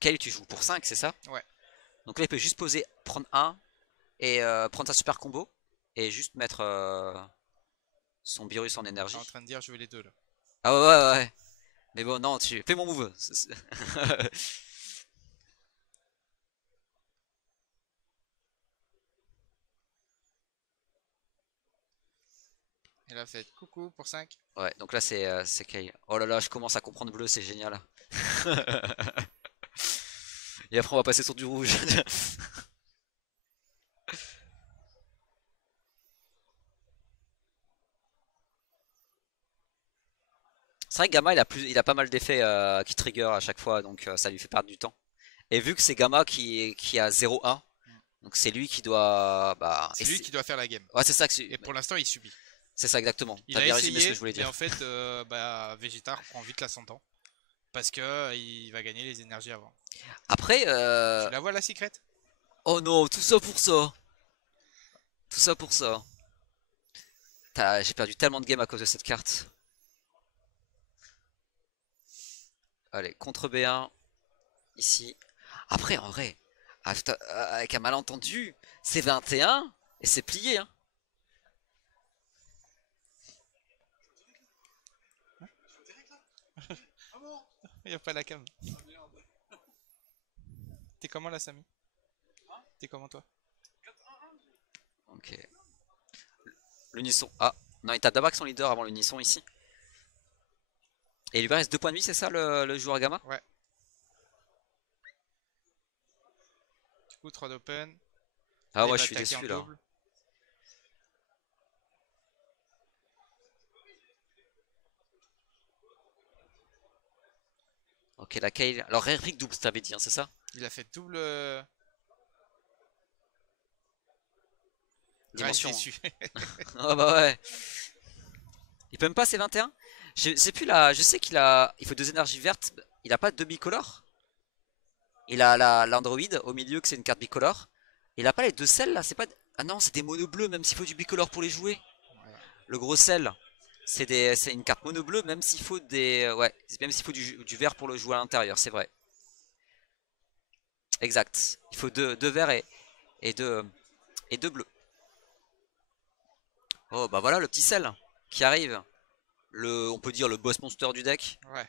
Kale, tu joues pour 5, c'est ça? Ouais. Donc là, il peut juste poser, prendre 1 et prendre sa super combo. Et juste mettre son virus en Je énergie. suis en train de dire, je veux les deux là. Ah ouais, ouais. Mais bon, non, tu fais mon move. Et là, faites coucou pour 5. Ouais, donc là, c'est Kale. Oh là là, je commence à comprendre bleu, c'est génial. Et après, on va passer sur du rouge. C'est vrai que Gamma il a pas mal d'effets qui trigger à chaque fois, donc ça lui fait perdre du temps. Et vu que c'est Gamma qui a 0-1, donc c'est lui qui doit. Bah, C'est lui qui doit faire la game. Ouais, c'est ça, Et pour l'instant, il subit. c'est ça exactement. Il T'as a bien résumé ce essayé, que je voulais mais dire. en fait, Vegeta reprend vite l'ascendant. Parce que il va gagner les énergies avant. Après, Tu la vois la secret? oh non, tout ça pour ça. Tout ça pour ça. J'ai perdu tellement de games à cause de cette carte. Allez, contre B1, ici. Après, en vrai, avec un malentendu, c'est 21 et c'est plié, hein. Il n'y a pas la cam. T'es comment là, Samy? T'es comment toi? Ok. L'unisson. Ah, non, il tape d'abord avec son leader avant l'unisson ici. Et il lui reste 2 points de vie, c'est ça le joueur gamma? Ouais. Du coup, 3 d'open. Ah Là, il ouais, va je suis attaquer en déçu là. double. Ok, la Kayle. Alors, réplique double, t'avais dit, hein, c'est ça? Il a fait double. Dimension. Déçu. Ah bah ouais. Il peut même pas ses 21? Je sais plus là. Je sais qu'il a. Il faut 2 énergies vertes. Il a pas de bicolore? Il a l'Android au milieu, que c'est une carte bicolore. Il a pas les 2 sels là? C'est pas. Ah non, c'est des mono bleus, même s'il faut du bicolore pour les jouer. Voilà. Le gros sel, c'est une carte mono bleue, même s'il faut des. Ouais, même s'il faut du vert pour le jouer à l'intérieur, c'est vrai. Exact. Il faut deux verts et deux bleus. Oh bah voilà le petit sel qui arrive. On peut dire le boss monster du deck. Ouais.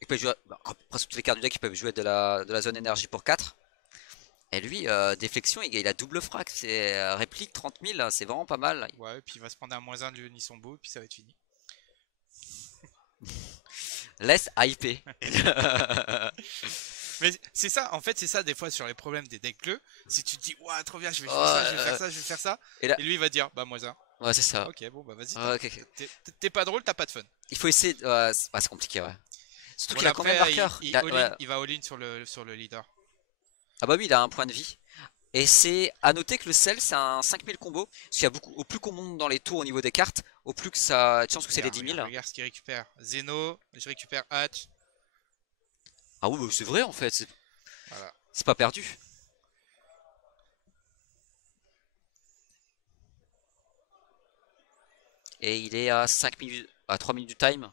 Il peut jouer, bah, presque toutes les cartes du deck ils peuvent jouer de la zone énergie pour 4. Et lui, déflexion, il a double frac. C'est réplique 30 000, c'est vraiment pas mal. Ouais, et puis il va se prendre un -1 de l'unisson beau, et puis ça va être fini. Laisse hyper. Mais c'est ça, en fait, c'est ça des fois sur les problèmes des decks bleus. Si tu te dis, ouah, trop bien, je vais jouer Oh, ça, je vais faire ça, je vais faire ça. Et là- lui, il va dire, bah, -1. Ouais, c'est ça. Ok, bon, bah, vas-y. Ouais, ok. T'es pas drôle, t'as pas de fun. Il faut essayer. C'est compliqué, ouais. Surtout Bon, qu'il a après, combien de marqueurs? Ouais. il va all-in sur le leader. Ah bah oui, il a un point de vie. Et c'est à noter que le sel c'est un 5000 combo. Parce qu'il y a beaucoup, au plus qu'on monte dans les tours au niveau des cartes, au plus que ça a de chance que c'est des 10 000. Regarde ce qu'il récupère. Zeno, je récupère Hatch. Ah oui, bah c'est vrai en fait, c'est Voilà. pas perdu. Et il est à 5 minutes, à 3 minutes du time.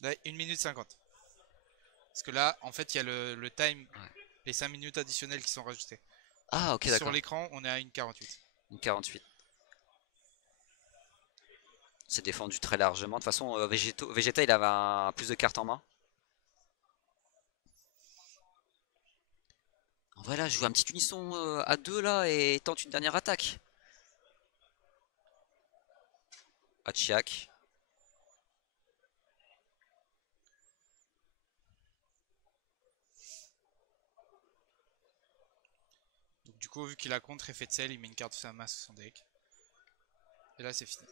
Là, 1 minute 50. Parce que là, en fait, il y a le time, les 5 minutes additionnelles qui sont rajoutées. Ah ok, Sur d'accord. l'écran, on est à 1,48. Une 48. C'est défendu très largement. De toute façon, Vegeta il avait plus de cartes en main. En vrai là, je joue un petit unisson à 2 là et tente une dernière attaque. Hachiak. Donc, du coup, vu qu'il a contre effet de sel, il met une carte de sa main sur son deck. Et là, c'est fini.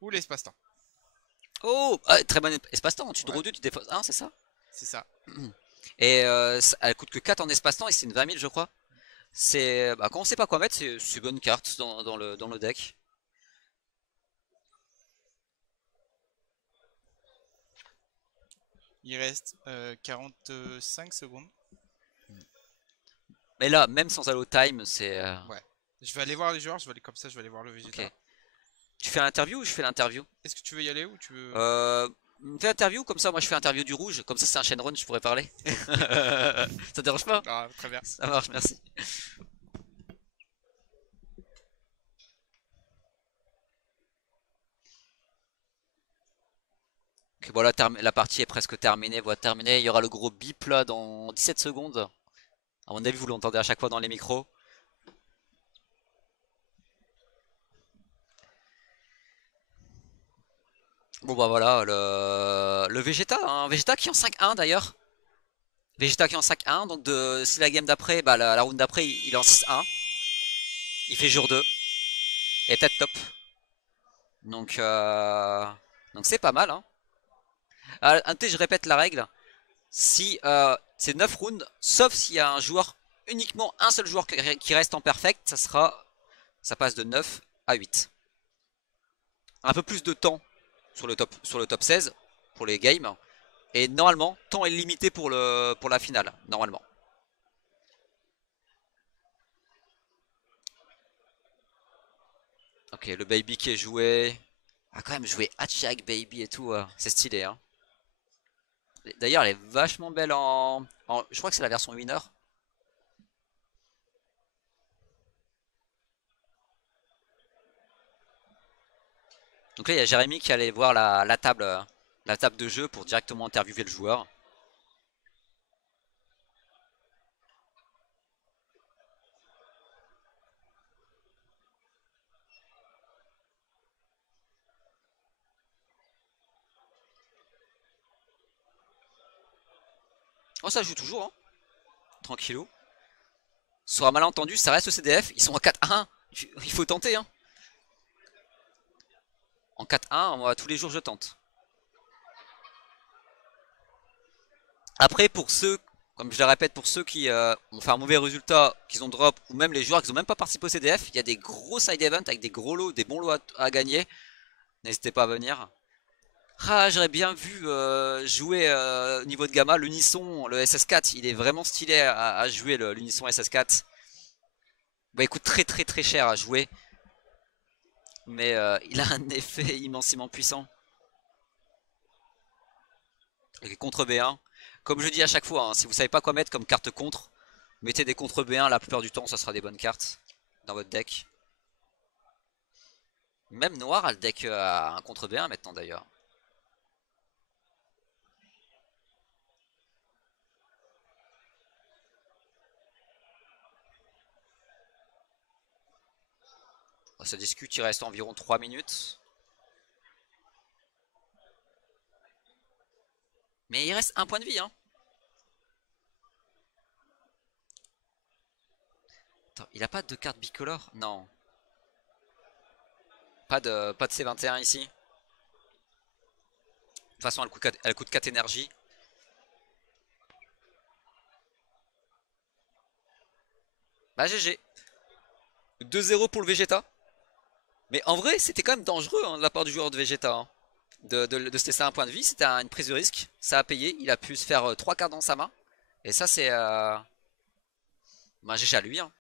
Ou l'espace-temps. Oh, très bon espace-temps. Tu draw 2, tu déposes 1, c'est ça? C'est ça. Et elle coûte que 4 en espace-temps et c'est une 20 000 je crois. C'est quand on sait pas quoi mettre, c'est bonne carte dans le deck. Il reste 45 secondes. Mais là, même sans allo time, c'est. Ouais. Je vais aller voir les joueurs, comme ça je vais aller voir le Vegeta. Ok. Tu fais l'interview ou je fais l'interview? Est-ce que tu veux y aller ou tu veux... Fais l'interview, comme ça moi je fais l'interview du rouge, comme ça c'est un Shenron, je pourrais parler. Ça te dérange pas? Ah, très bien. Ça marche, merci. Ok, voilà, la partie est presque terminée, voilà, terminée. Il y aura le gros bip là dans 17 secondes. À mon avis, vous l'entendez à chaque fois dans les micros. Bon bah voilà, le Vegeta, hein, Vegeta qui est en 5-1 d'ailleurs. Vegeta qui est en 5-1, donc si la game d'après, bah la round d'après, il est en 6-1. Il fait jour 2. Et peut-être top. Donc c'est pas mal. Hein. Je répète la règle. Si c'est 9 rounds, sauf s'il y a un joueur, uniquement un seul joueur qui reste en perfect, ça passe de 9 à 8. Un peu plus de temps sur le top 16 pour les games. Et normalement, temps est limité pour la finale, normalement. Ok, le baby qui est joué. Ah quand même jouer Hachiak baby et tout, c'est stylé hein. D'ailleurs elle est vachement belle je crois que c'est la version winner. Donc là, il y a Jérémy qui allait voir la table de jeu pour directement interviewer le joueur. Oh, ça joue toujours, hein. Tranquillou. Sur un malentendu, ça reste au CDF. Ils sont en 4-1. Il faut tenter, hein. En 4-1, moi, tous les jours, je tente. Après, pour ceux, comme je le répète, pour ceux qui ont fait un mauvais résultat, qu'ils ont drop, ou même les joueurs qui n'ont même pas participé au CDF, il y a des gros side events avec des gros lots, des bons lots à gagner. N'hésitez pas à venir. Ah, j'aurais bien vu jouer au niveau de gamma l'Unisson, le SS4. Il est vraiment stylé à jouer l'Unisson SS4. Bah, il coûte très très très cher à jouer. Mais il a un effet immensément puissant. Et contre B1. Comme je dis à chaque fois, hein, si vous savez pas quoi mettre comme carte contre, mettez des contre B1, la plupart du temps ça sera des bonnes cartes dans votre deck. Même Noir a le deck à un contre B1 maintenant d'ailleurs. Ça discute, il reste environ 3 minutes. Mais il reste un point de vie, hein. Attends, il a pas de carte bicolore? Non. Pas de C21 ici. De toute façon, elle coûte 4 énergies. Bah GG. 2-0 pour le Vegeta. Mais en vrai, c'était quand même dangereux hein, de la part du joueur de Vegeta. Hein. De se laisser un point de vie, c'était une prise de risque. Ça a payé, il a pu se faire 3 cartes dans sa main. Et ça, c'est... Bah GG à lui. Hein.